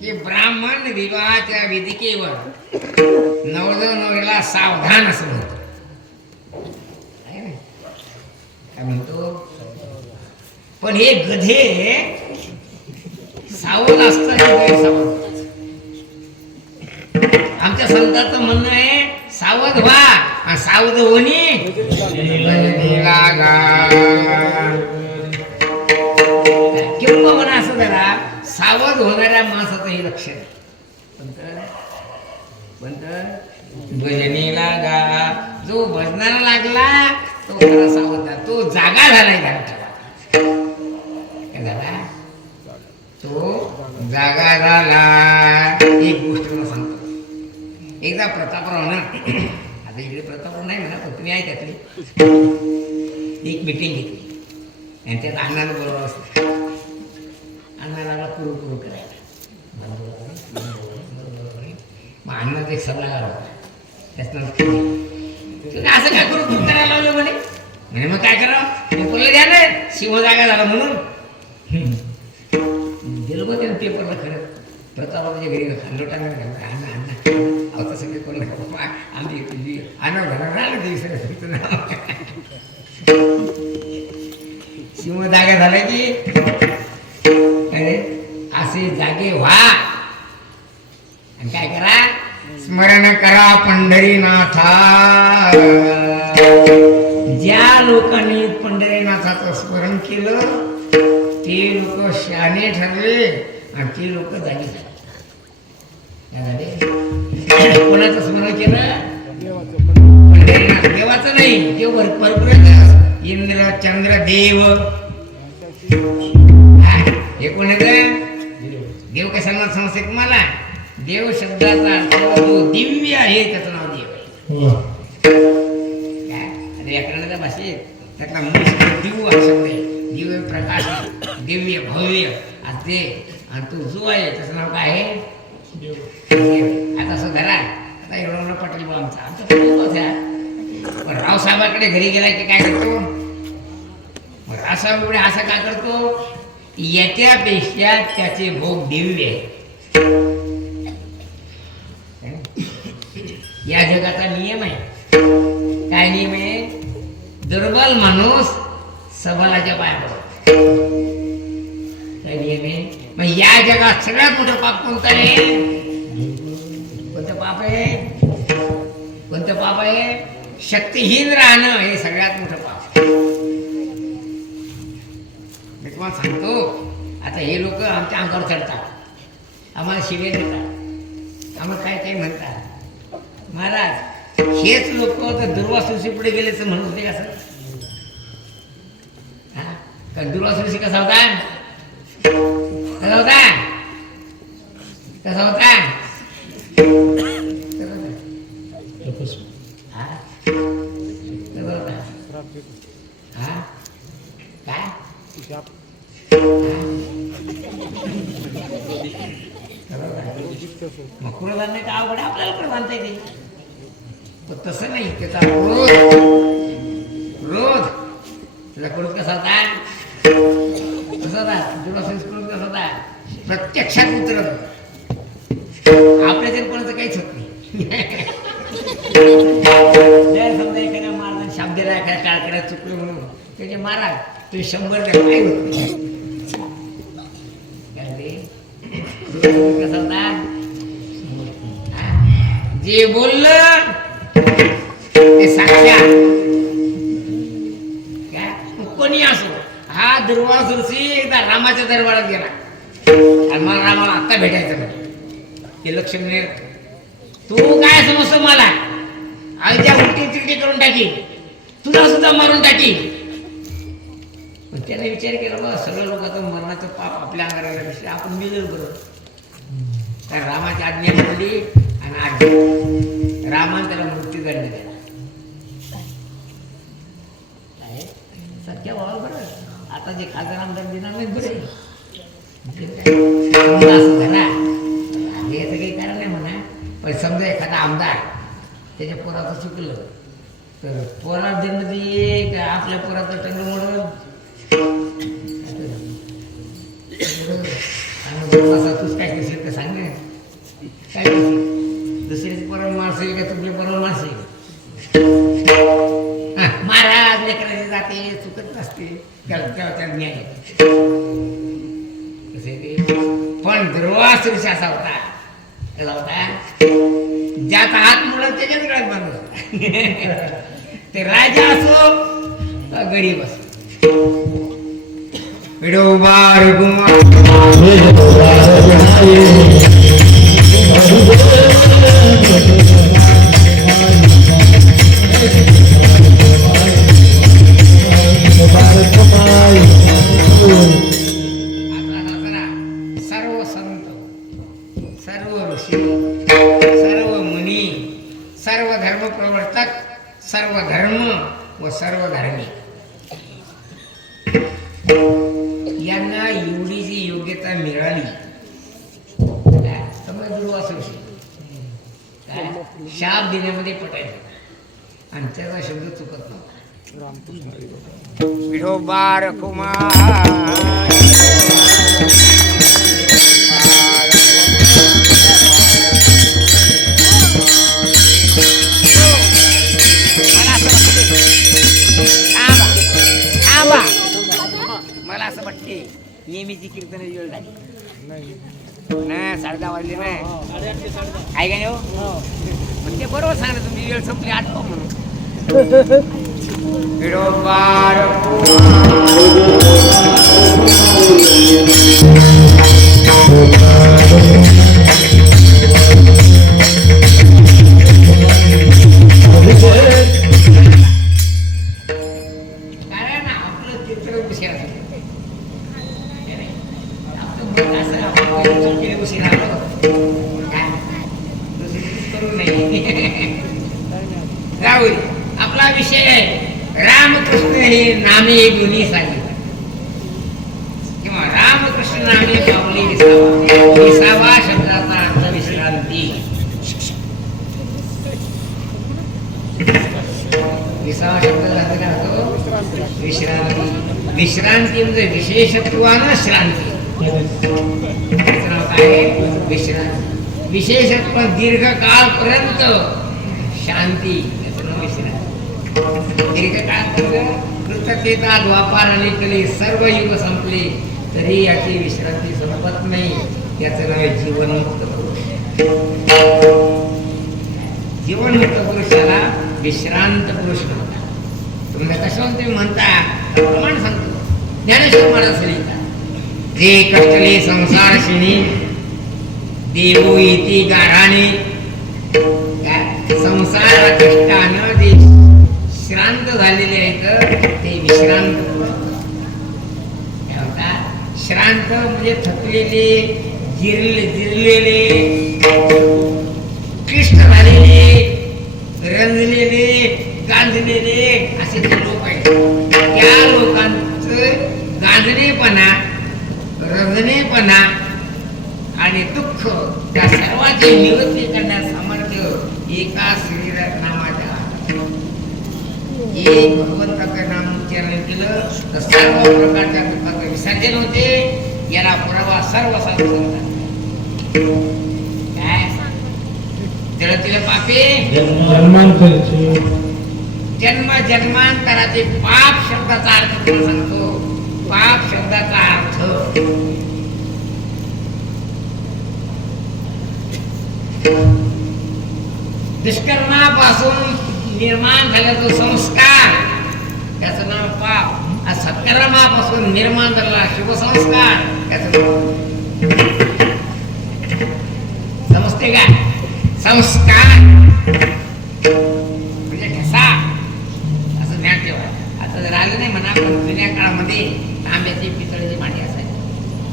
की ब्राह्मण विवाहाच्या वेदिकेवर नवरदेवाला सावधान असं म्हणतो आहे ना? काय म्हणतो पण हे गधे सावध असतात सावध आमच्या संतांचं म्हणणं आहे सावध व्हा आणि सावध होणी किंवा म्हणा असं जरा सावध होणाऱ्या माणसाचं हे लक्षण आहे भजनीला गा जो भजनाला लागला तो खरा सावध झाला तो जागा झालाय काय झाला तो जागा झाला एक गोष्ट मला सांगतो एकदा प्रतापराव ना आता इकडे प्रतापराव नाही म्हणा पण तुम्ही आहे त्यातली एक मिटिंग घेतली आणि त्यात अण्णाला बोलावं असतं अण्णाला कुरू कुरू करायला मग अण्णाचा एक सल्लागार होता त्याचं तुम्ही असं काय करू कुरू करायला लावलं म्हणे मग काय करावं पेपरला द्या ना शिव जागा झाला म्हणून गेलो बघ त्यानं पेपरला खरं प्रतापाच्या घरी खाल्लो टाकलं अण्णा अण्णा आता सगळे कोण आम्ही तुझी अण्णा घरात राहिलं ते विसरत नाव शिव जागा झाला की अरे असे जागे व्हा आणि काय करा स्मरण करा पंढरीनाथा ज्या लोकांनी पंढरीनाथाचं स्मरण केलं ते लोक शहाणे ठरले आणि ते लोक जागी झाले कोणाचं स्मरण केलं पंढरीनाथ देवाचं नाही देव भरपूर इंद्र चंद्र देव हे कोण येतं देव कशाला समजते तुम्हाला देव शब्दाचा अर्थ जो दिव्य आहे त्याचं नाव देव आहे व्याकरणाच्या भाषेत त्यातला मूळ शब्द दिव्य हा शब्द आहे दिव्य प्रकाश दिव्य भव्य ते आणि तो जो आहे त्याचं नाव काय आहे देव आता असं धरा आता एवढा पटेल बा आमचा पण रावसाहेबाकडे घरी गेला की काय करतो मग रावसाहेब पुढे असं का करतो याच्यापेक्षा त्याचे भोग दिव्य आहे या जगाचा नियम आहे काय नियम आहे दुर्बल माणूस सबलाच्या पाया पडतो काय नियम आहे मग या जगात सगळ्यात मोठं पाप कोणतं आहे कोणतं पाप आहे कोणतं पाप आहे शक्तिहीन राहणं हे सगळ्यात मोठं पाप तुम्हाला सांगतो, आता हे लोक आमच्या अंगावर चढतात, आम्हाला शिव्या देतात, आम्हाला काय काय म्हणतात. महाराज हेच लोक तर दुर्वासुशी पुढे गेले तर म्हणत होते कसं? हा दुर्वासुशी कसा होता? कसा होता? कसा होता? तपस्वी. हा? कसा होता? श्राप देतो. हा? काय? शाप मग कुणाला नाही तर अवघड आहे, आपल्याला पण बांधता येते. पण तसं नाही, त्याचा क्रोध क्रोध त्याचा क्रोध कसा होता? कसा होता? दुर्वासुस क्रोध कसा होता? प्रत्यक्षात उतरत होता. आपल्या तरी कोणाचं काहीच होत नाही. जर समजा एखाद्या महाराज शाप दिला, एखाद्या टाळकड्यात चुकलं म्हणून त्याचे महाराज तुम्ही 100 द्या, काय होत नाही. काय ते? दुर्वासुस कसा होता? जे बोललं ते साक्षात. काय कोणी असो, हा दुर्वासुसी एकदा रामाच्या दरबारात गेला आणि मला रामाला आत्ता भेटायचं म्हणजे ते लक्ष मिळेल. तू काय समजतो मला? आजच्या उलटी तिरटी करून टाकी, तुला सुद्धा मारून टाकी. पण त्याने विचार केला, बा सगळं लोकांचं मरणाचं पाप आपल्या अंगाला विषय आपण मिळेल बरोबर. तर रामाची आज्ञा पडली आणि आज्ञा रामाने त्याला मृत्यूदंड दिला. सत्य व्हावं बरं. आता जे खासदार आमदार देणार नाही बरे समजा असं झाला, हे तर काही कारण नाही म्हणा. पण समजा एखादा आमदार त्याच्या पोराचं चुकलं तर पोराला दंड दे का आपल्या पोराचं टंग मोडल? तूच काय करशील तर सांग ना, काय करशील? दुसऱ्याची पोराला मारशील का तुझ्या पोराला मारशील? महाराज लेकराची जाते चुकत नसते, त्याला न्याय कसे ते. पण दुर्वासुस असा होता, कसा होता? ज्याचा हात मोडत त्याच्याच गळ्यात बांधला. ते राजा असो का गरीब असो. विडोबार सर्व संत, सर्व ऋषी, सर्व मुनी, सर्व धर्म प्रवर्तक, सर्व धर्म व सर्व धार्मिक यांना एवढी जी योग्यता मिळाली, समजा दुर्वासुशी काय शाप देण्यामध्ये पटायचं आणि त्याचा शब्द चुकत नव्हता. विठोबार कुमार मला असं वाटते नेहमीची कीर्तनाची वेळ झाली ना, 10:30 वाजले ना, आहे का नाही हो? पण ते बरोबर सांगा तुमची वेळ संपली, आठवा म्हणून. विडोबार कारण आपलं चित्र उशीर उशीर करू नाही. राहुल आपला विषय आहे रामकृष्ण हे नामे गुणी सांगितलं किंवा रामकृष्ण नामे पावली विसावा. विसावा शब्दाचा अर्थ विश्रांती. विसावा शब्दाचा अर्थ काय होतो? विश्रांती. विश्रांती म्हणजे विशेषत्वानं श्रांती. काय विश्रांती विशेषत्व दीर्घकाळपर्यंत शांती. दीर्घकाळपर्यंत कृतज्ञता द्वापार आणि केले सर्व युग संपले तरी याची विश्रांती संपत नाही. याचं नाव आहे जीवनमुक्त पुरुष. जीवनमुक्त पुरुषाला विश्रांत पुरुष म्हणतात. तुम्ही कशावर तुम्ही म्हणता प्रमाण सांगतो. ज्ञानेश्वर महाराज लिहितात, जे कष्टले संसार शिणी देवो येती गाराणे. संसार कष्टानं जे श्रांत झालेले आहेत ते विश्रांत श्रांत म्हणजे थकलेले, जिरलेले, क्लिष्ट झालेले, रंजलेले, गांजलेले असे जे लोक आहेत, त्या लोकांचं गांजणेपणा, रंजणेपणा आणि दुःख त्या सर्वांची निवृत्ती करण्यास सामर्थ्य एका श्री नामाच्या. एक भगवंताचं नाम उच्चारण केलं तर सर्व प्रकारच्या दुःखाचं विसर्जन होते. याला पुरावा सर्व साधू संतांचा. काय जळतील पापे जन्म जन्मांतराचे पाप शब्दाचा अर्थ तुला सांगतो. पाप शब्दाचा अर्थ दुष्कर्मापासून निर्माण झाला तो संस्कार, त्याचं नाव पाप. सत्कर्मापासून निर्माण झाला शुभसंस्कार, त्याचं नाव. समजते का? संस्कार म्हणजे ठसा, असं ज्ञान ठेवा. आता जर आलं नाही म्हणा, पण जुन्या काळामध्ये तांब्याची पितळेची भांडी असायची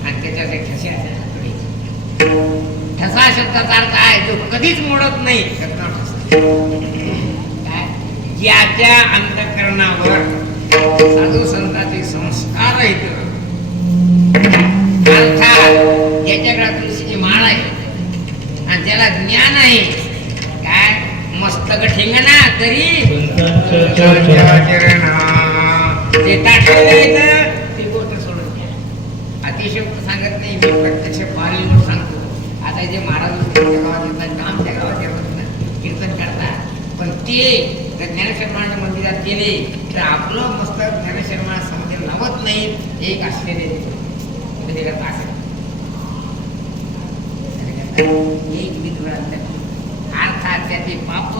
आणि त्याच्यात एक ठसे असायचे. ठसा शब्दाचा अर्थ आहे जो कधीच मोडत नाही, त्याचं नाव ठसा. ज्याच्या अंतःकरणावर साधू संतांचे संस्कार आहेत, अर्थात ज्याच्याकडे तुळशीची माळ आहे आणि त्याला ज्ञान आहे, काय मस्तक ठेंगणा तरी ते ताटलं ती गोष्ट सोडून घ्या. अतिशयोक्त सांगत नाही, मी प्रत्यक्ष पाहिलं सांगतो. आता जे महाराज गावात येतात, आमच्या गावात येतात ना, कीर्तन करतात, पण ते ज्ञानेश्वर महाराज मंदिरात गेले तर आपलं मस्तक ज्ञानेश्वर महाराज समोर लावत नाही. एक आश्चर्य कधी करता असेल एक विधुरांत अर्थात त्याचे पाप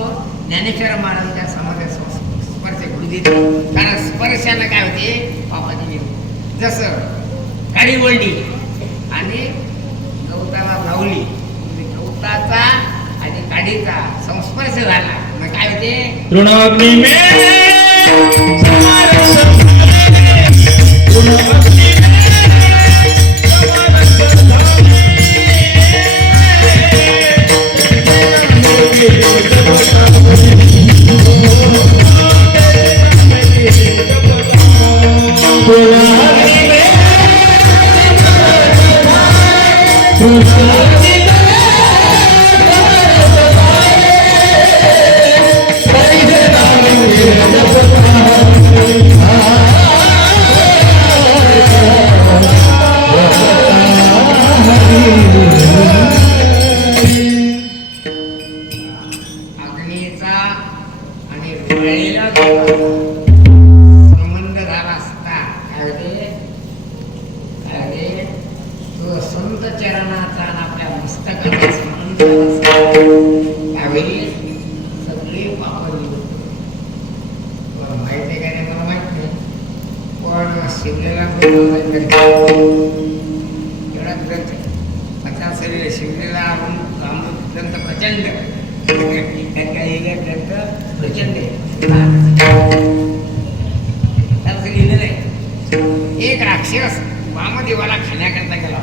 ज्ञानेश्वर महाराजांच्या समोर स्पर्श घडू देते. कारण स्पर्शानं काय होते, पापाची निर्मिती. जसं काडी वळली आणि गवताला लावली, गवताचा आणि काडीचा संस्पर्श झाला, मग काय होते, तृणाग्नी अग्नीचा आणि वेळेला संबंध झाला असता काय होते, तो संत चरणाचा आणि आपल्या मस्तकाचा संबंध त्यावेळी सगळे पाप निवडतो. माहिती आहे का नाही मला माहित नाही, पण शिवलेला एवढा ग्रंथ आता शरीर शिवलेला ग्रंथ प्रचंड ग्रंथ प्रचंड लिहिलेलं आहे. एक राक्षस वामदेवाला खाण्याकरता गेला,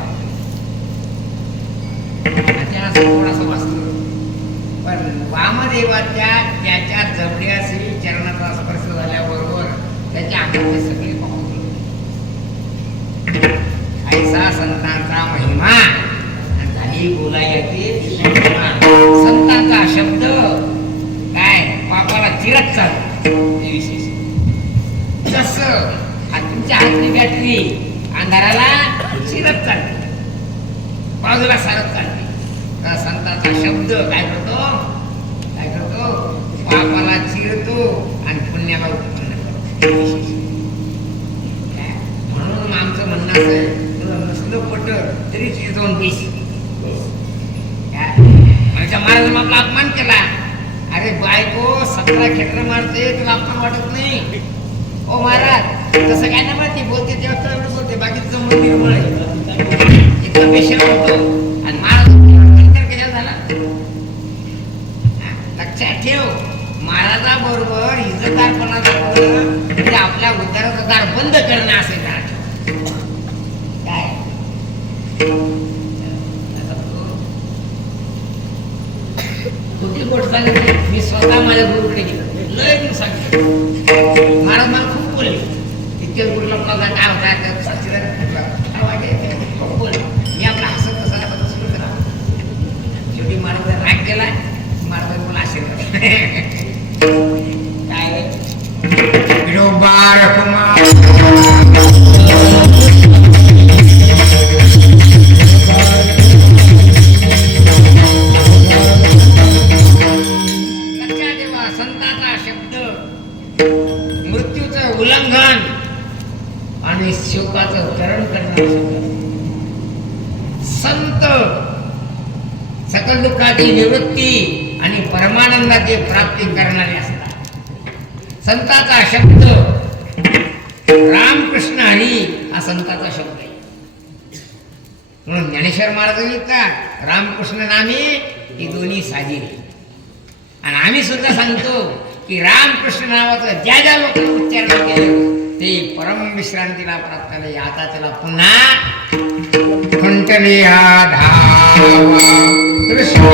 त्याला थोडासा वाचतो, पण वामदेवाच्या त्याच्या जबड्याशी चरणाचा स्पर्श झाल्याबरोबर त्याच्या अंगातले सगळे पाहून ऐसा संतांचा महिमा झाली बोलायची. संतांचा शब्द काय पापाला चिरत चालतो, हे विशेष. जसं तुमच्या हातची बॅटरी अंधाराला चिरत चालते, बाजूला सारत चालते, तर संतांचा शब्द काय करतो, पापाला चिरतो आणि पुण्याला उत्पन्न करतो, विशेष. म्हणून आमचं म्हणणं असं आहे, तुला नसलं पट तरी तिथे जाऊन बेस. महाराज आपला अपमान केला, अरे बायको 17 खेटर मारते, तुला अपमान वाटत नाही. ओ महाराज तसं काय ना ती बोलते तेव्हा एवढं बोलते बाकीचं मन निर्मळ आहे इतकं बेशरम होतो आणि महाराज नंतर कशा झाला लक्षात ठेव महाराजाबरोबर इज्जतदारपणा दाखवणं म्हणजे आपल्या उद्धाराचं दार बंद करणं असेल काय कुठली गोष्ट सांगितली मी स्वतः माझ्या गुरुकडे गेलो लय मी सांगितलं महाराज मला खूप बोलले इतके गुरुला माझा काय होता साक्षीदार बोल मी आपला हसत कसा सुरू करा शेवटी महाराज राग केला महाराज मला आशीर्वाद काय विडोबा कुमार संताचा शब्द मृत्यूचं उल्लंघन आणि शोकाचं तरण करणारा शब्द संत सकल दुःखाची निवृत्ती आणि परमानंदाची प्राप्ती करणारे असतात संताचा शब्द रामकृष्ण हरी हा संताचा शब्द आहे म्हणून ज्ञानेश्वर महाराज लिहितात रामकृष्ण नामे ही दोन्ही साजिरी आणि आम्ही सुद्धा सांगतो की रामकृष्ण नावाचं ज्या ज्या लोकांनी उच्चारण केलं ते परम विश्रांतीला प्राप्त झाले आता त्याला पुन्हा कंटने हा धावा कृष्ण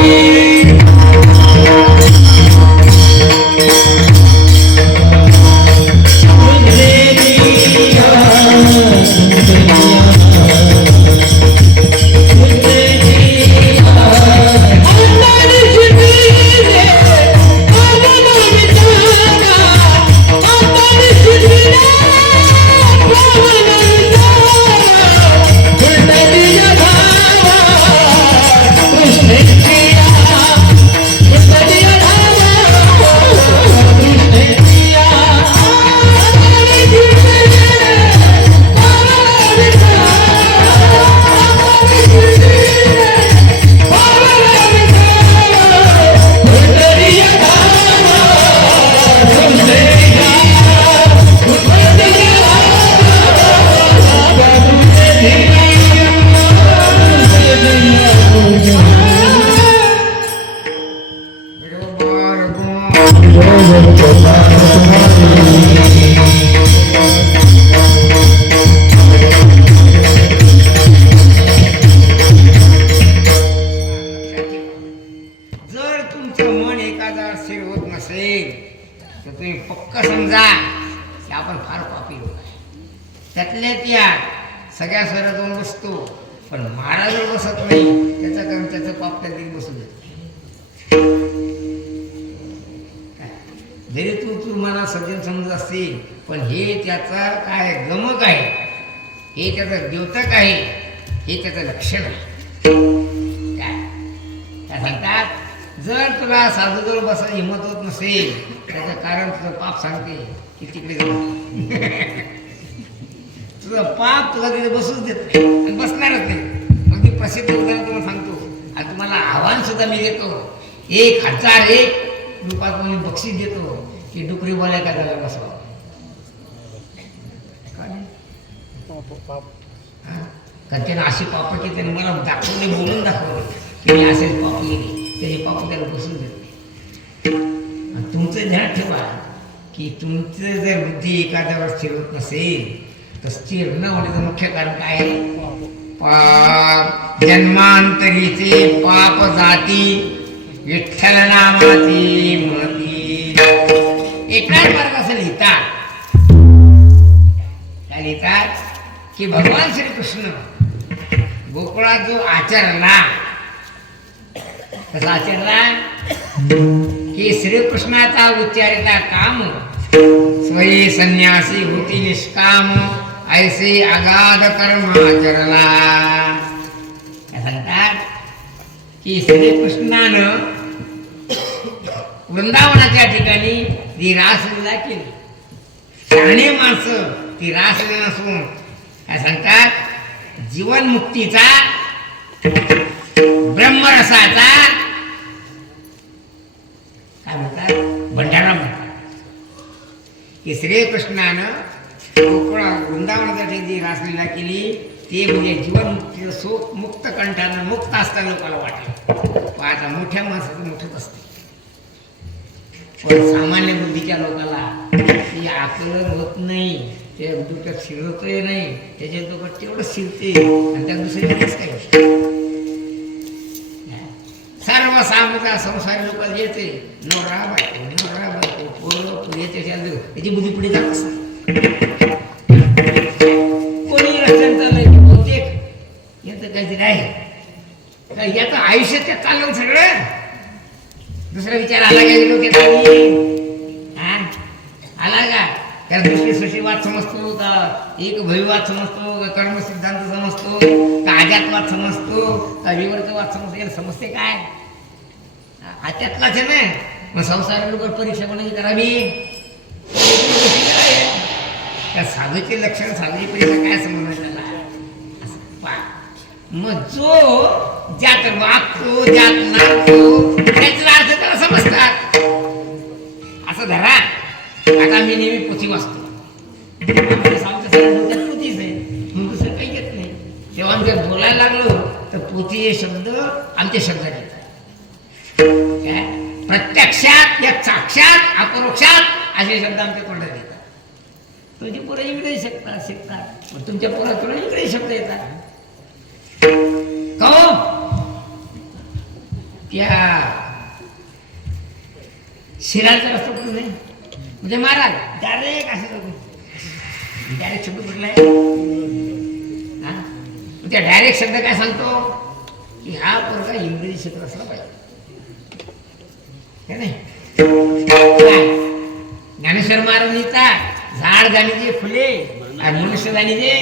सगळ्या स्वरात जाऊन बसतो पण महाराजवर बसत नाही त्याचा कारण त्याचं पाप त्या दिन बसू देत जरी तू मला सज्जन समजत असतील पण हे त्याचा काय गमक आहे हे त्याचं द्योतक आहे हे त्याचं लक्षण आहे काय सांगतात जर तुला साधूजवळ बसायची हिंमत होत नसेल त्याचं कारण तुझं पाप सांगते की तिकडे जाऊ तुझं पाप तुला तिथे बसूच देत नाही आणि बसणारच नाही मग ती प्रसिद्ध उदाहरण तुम्हाला सांगतो आणि तुम्हाला आव्हान सुद्धा मी देतो 1001 रूपात मी बक्षीस देतो की डुकरी बोलाय का त्याला बसवा कारण त्यानं अशी पाप की त्याने मला दाखवले बोलून दाखवले की मी असेच पाप केले त्याचे पाप त्याला बसून देत नाही तुमचं ध्यान ठेवा की तुमचं जर बुद्धी एखाद्यावर स्थिर होत नसेल तर स्थिर न होण्याचं मुख्य कारण काय आहे पाप जन्मांतरीचे पाप जाती विठ्ठल नामाची महती एकाच मार्ग असं लिहितात काय लिहितात की भगवान श्रीकृष्ण गोकुळात जो आचरला कसा आचरला की श्रीकृष्णाचा उच्चारिता काम स्वयं संन्यासी होती निष्काम ऐसे अगाध कर्म आचरला सांगतात की श्रीकृष्णानं वृंदावनाच्या ठिकाणी ती रासलीला केली शहाणे माणसं ती रासलीला नसून काय सांगतात जीवनमुक्तीचा ब्रह्मरसाचा काय म्हणतात भंडारा म्हणतात की श्रीकृष्णानं वृंदावनासाठी जी रासलीला केली ते म्हणजे जीवनमुक्तीचं सुख मुक्त कंठानं मुक्त असताना लोकांना वाटलं. पण आता मोठ्या माणसाचं मोठंच असते, पण सामान्य बुद्धीच्या लोकांना ती आकलन होत नाही, ते डोक्यात शिरतही नाही, त्याच्या डोक्यात तेवढं शिरते आणि त्या दुसरी काय होते. सर्व सामता संसारी लोकांना येते नवरा बायको पोरं याची बुद्धी पुढे जात असते. कोणी रस्त्याने चाललंय बहुतेक याचं काहीतरी आहे, याचं आयुष्य त्यात चाललं सगळं. दुसरा विचार आला का डोक्यात आला का? त्याला दृष्टी सृष्टीवाद समजतो का, एक भविवाद समजतो का, कर्म सिद्धांत समजतो का, आध्यात्मवाद समजतो का, विवर्तवाद समजतो, याला समजते काय? त्यातलाच आहे ना. मग संसार लोक परीक्षा कोणाची करावी? त्या साधूचे लक्षण साधूची परीक्षा काय समजणार त्याला? मग जो ज्यात वागतो ज्यात नाचतो त्याचा अर्थ त्याला समजतात. असं धरा, आता मी नेहमी पोथी वाचतो, आमच्या डोक्यात पोथीच आहे, मग दुसरं काही येत नाही. तेव्हा आमच्या बोलायला लागलो तर पोथी हे शब्द आमच्या शब्दात येतात. प्रत्यक्षात या साक्षात अपरोक्षात असे शब्द आमच्या तोंडात येतात. तुमची पोरं इंग्रजी शिकतात, पण तुमच्या पोरात इंग्रजी शब्द येतात. का त्या शिराचा रस्ता कुठून नाही म्हणजे महाराज डायरेक्ट असे डायरेक्ट शब्द कुठला आहे? त्या डायरेक्ट शब्द काय सांगतो की हा पोरगा इंग्रजी शिकत असला पाहिजे. ज्ञानेश्वर महाराज लिहितात झाड जाणीचे फुले आणि मनुष्य जाणीचे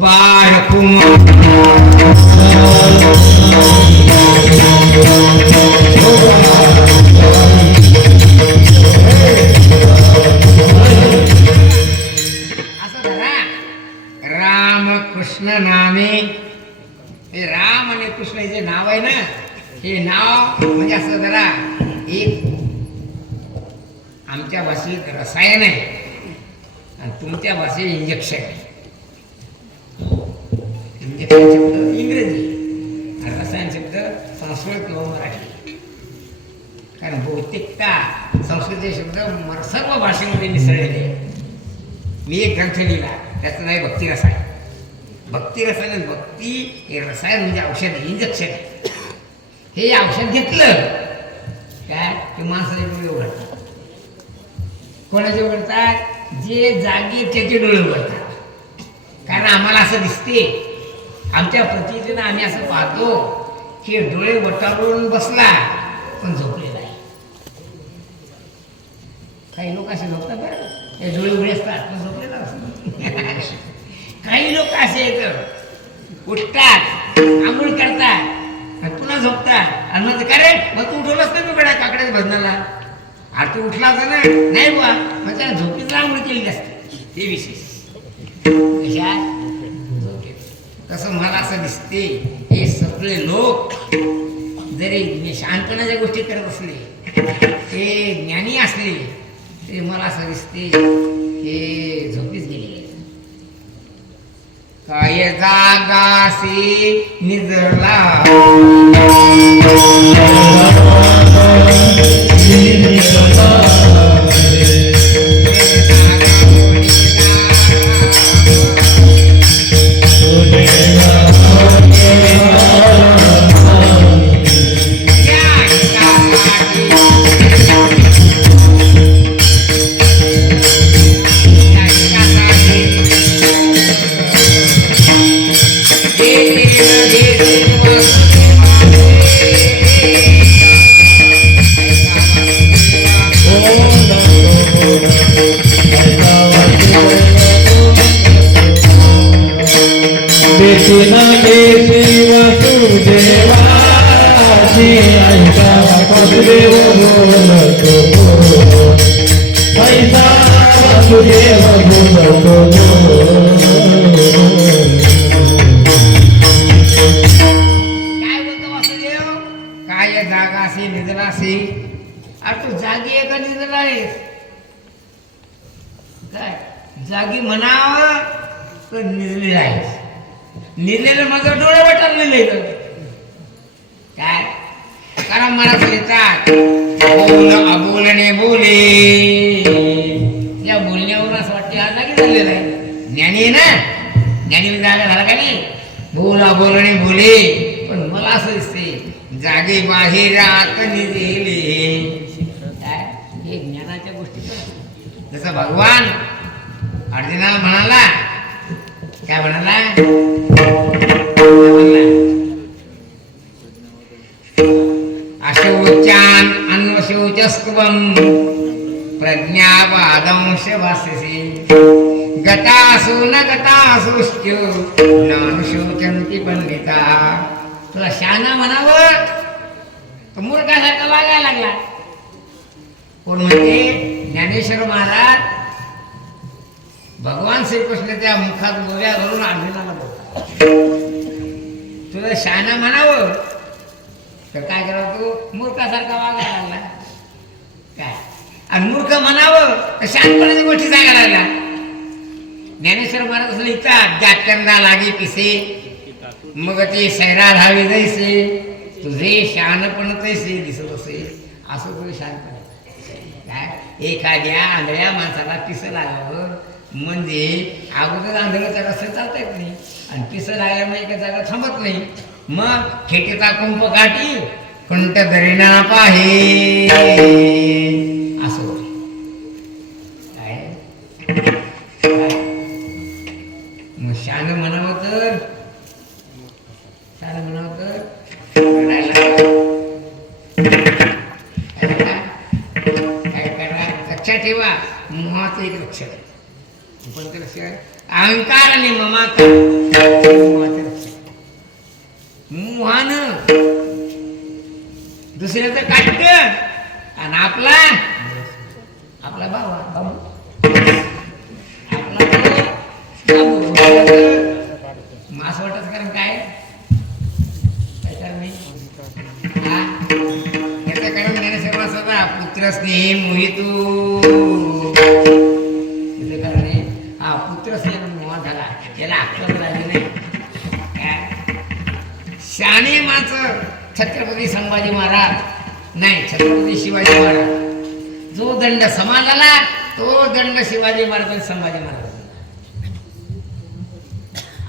बाळ असं धरा. राम कृष्ण नामे, हे राम आणि कृष्ण जे नाव आहे ना, हे नाव म्हणजे असं जरा एक आमच्या भाषेत रसायन आहे आणि तुमच्या भाषेत इंजेक्शन आहे. इंजेक्शन शब्द इंग्रजी आणि रसायन शब्द संस्कृत किंवा मराठी. कारण बहुतेकता संस्कृतचे शब्द सर्व भाषेमध्ये मिसळलेले. मी एक ग्रंथ लिहिला, त्याचं नाही भक्ती रसायन. भक्ती रसायन, भक्ती हे रसायन म्हणजे औषध आहे, इंजेक्शन आहे. हे औषध घेतलं काय की माणसाचे डोळे उघडतात. कोणाचे उघडतात? जे जागी त्याचे डोळे उघडतात. कारण आम्हाला असं दिसते, आमच्या प्रतिदिन आम्ही असं पाहतो की डोळे वटाळून बसला पण झोपलेला आहे. काही लोक असे झोपतात बरं, हे डोळे उघडे असतात पण झोपलेला असतात. काही लोक असे येत उठतात, आंघोळ करतात आणि पुन्हा झोपतात आणि मग काय रे मग तू उठवलंच नाही तुकडा काकड्याच्या भजनाला? अरे तू उठला होता ना? नाही बा, मग त्याला झोपेत आंघोळ केलेली असते. ते विशेष कशा झोपेत. तसं मला असं दिसते हे सगळे लोक जरी शहाणपणाच्या गोष्टी करत असले, ते ज्ञानी असले, ते मला असं दिसते हे झोपीच गेले. काय जागासी निजला अरे तू जागी आहे का निजला आहेस काय जागी म्हणावं तर निजलेला आहेस निजलेलं माझं डोळे वाटायला लिहिलं काय कारण मला लिहितात बोल अबोलणे बोले या बोलण्यावरून असं वाटते हा जागी झालेला आहे ज्ञानी आहे ना ज्ञानी जागा झाला का नाही बोला बोलणे बोले पण मला असं दिसते जागे बाहेर आत निजेले काय हे ज्ञानाच्या गोष्टी जसं भगवान अर्जुनाला म्हणाला काय म्हणाला अशोचान अन्वशोचस्त्वं प्रज्ञावादंश भाससे गतासु न गतासुश्च नानुशोचन्ति पंडिता तुला शहाणा म्हणावं तर मूर्खासारखा वागायला लागला कोण म्हणते ज्ञानेश्वर महाराज भगवान श्रीकृष्णाच्या मुखात गोव्या घालून अर्जुनाला बोलतात तुला शहाणा म्हणावं तर काय करावं तू मूर्खासारखा वागायला लागला काय आणि मूर्ख म्हणावं तर शांतपणाची गोष्टी सांगायला लागला ज्ञानेश्वर महाराज असं लिहितात जात्यांना लागे पिसे मग ते सैरा धावे जैसे तुझे शहाणपण तैसे दिसत असे असं तुझे शहाणपण काय एखाद्या आंधळ्या माणसाला पिसं लागावं म्हणजे अगोदर आंधळं त्याला रस्ते चालता येत नाही आणि पिसं लागल्यामुळे एका जागा थांबत नाही मग खेटीचा कुंप काठी कंट दरीना पाहे असं होते काय मग शान म्हणावं तर शान म्हणावं तर काय करा लक्षात ठेवा मोहाचं एक लक्षण आहे कोणतं लक्षण अहंकार आणि ममाकार मोहाचं लक्षण मोहानं दुसऱ्याचं काटक आणि आपला बाबा मास वाटत कारण काय कारण नाही याचं कारण ज्ञानेश्वर असं पुत्र स्नेही मोहितो त्याचं कारण आहे हा पुत्र स्नेह मोहा झाला याला अक्कल झाली नाही शाणे माच छत्रपती संभाजी महाराज नाही छत्रपती शिवाजी महाराज जो दंड समाजाला तो दंड शिवाजी महाराज आणि संभाजी महाराज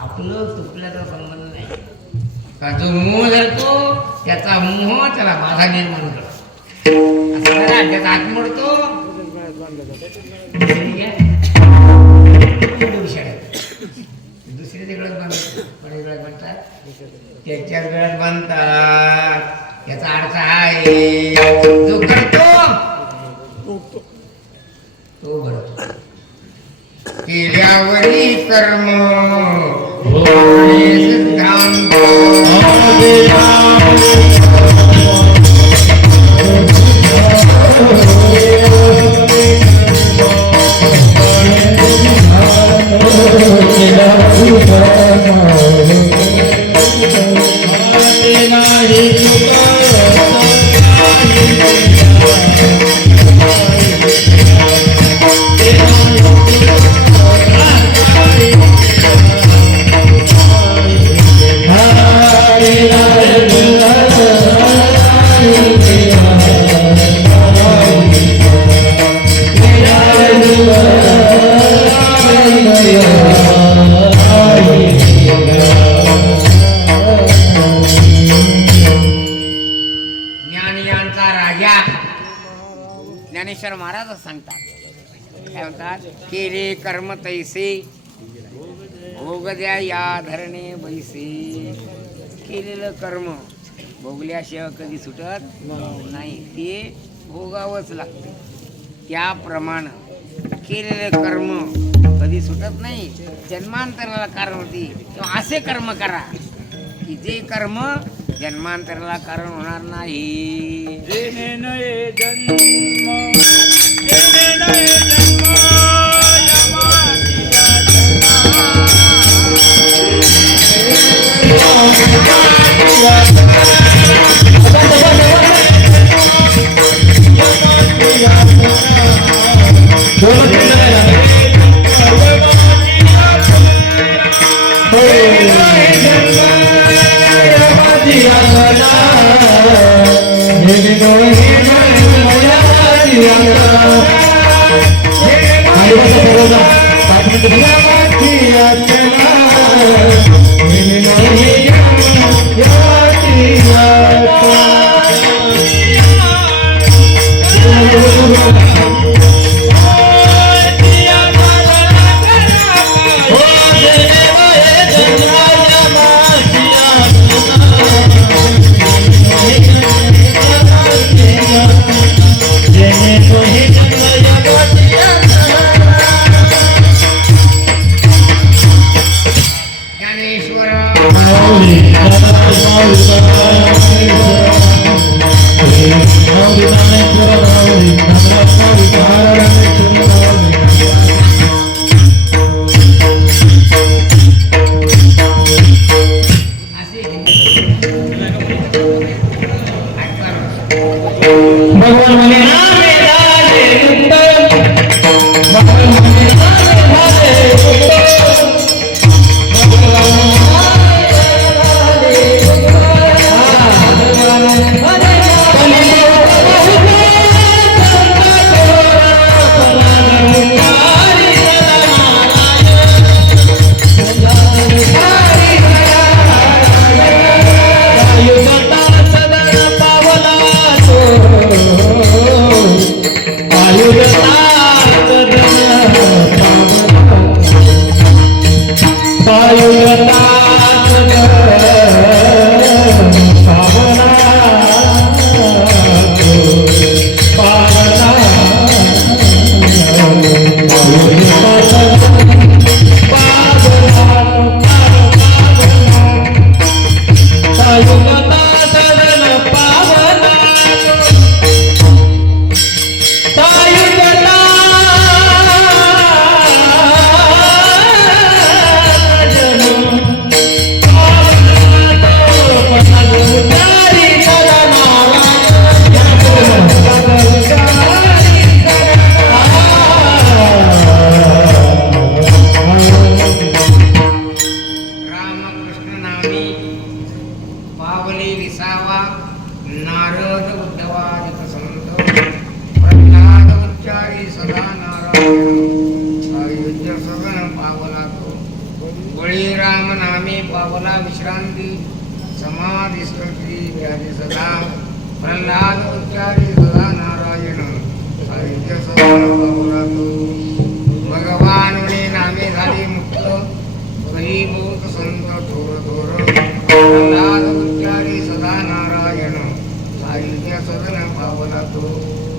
आपलं तुपल्याचा संबंध नाही का जो मोह धरतो त्याचा मोह त्याला बाधा निर्माण करतो असं करा त्याचा हात मोडतो दुसऱ्याच्या गळ्यात बांधतात त्याच्या गळ्यात बांधतात याचा अर्थ आहे जो करतो तो भरतो केल्यावरी कर्म सिद्धांत ज्ञानेश्वर महाराज सांगतात काय म्हणतात केले कर्म तैसे भोग द्या या धरणे बैसे केलेलं कर्म भोगल्याशिवाय कधी सुटत नाही ते भोगावंच लागते त्याप्रमाणे केलेलं कर्म कधी सुटत नाही जन्मांतराला कारण होती तेव्हा असे कर्म करा की जे कर्म जन्मांतराला कारण होणार नाही जेणे नये जन्म जेणे नये जन्म या मातीला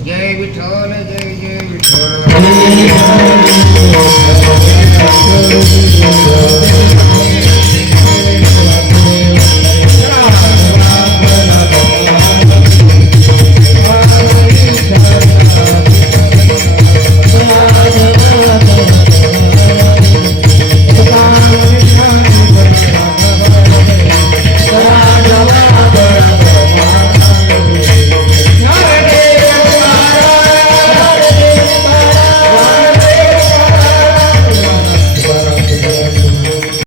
जय विठ्ठल जय जय विठ्ठल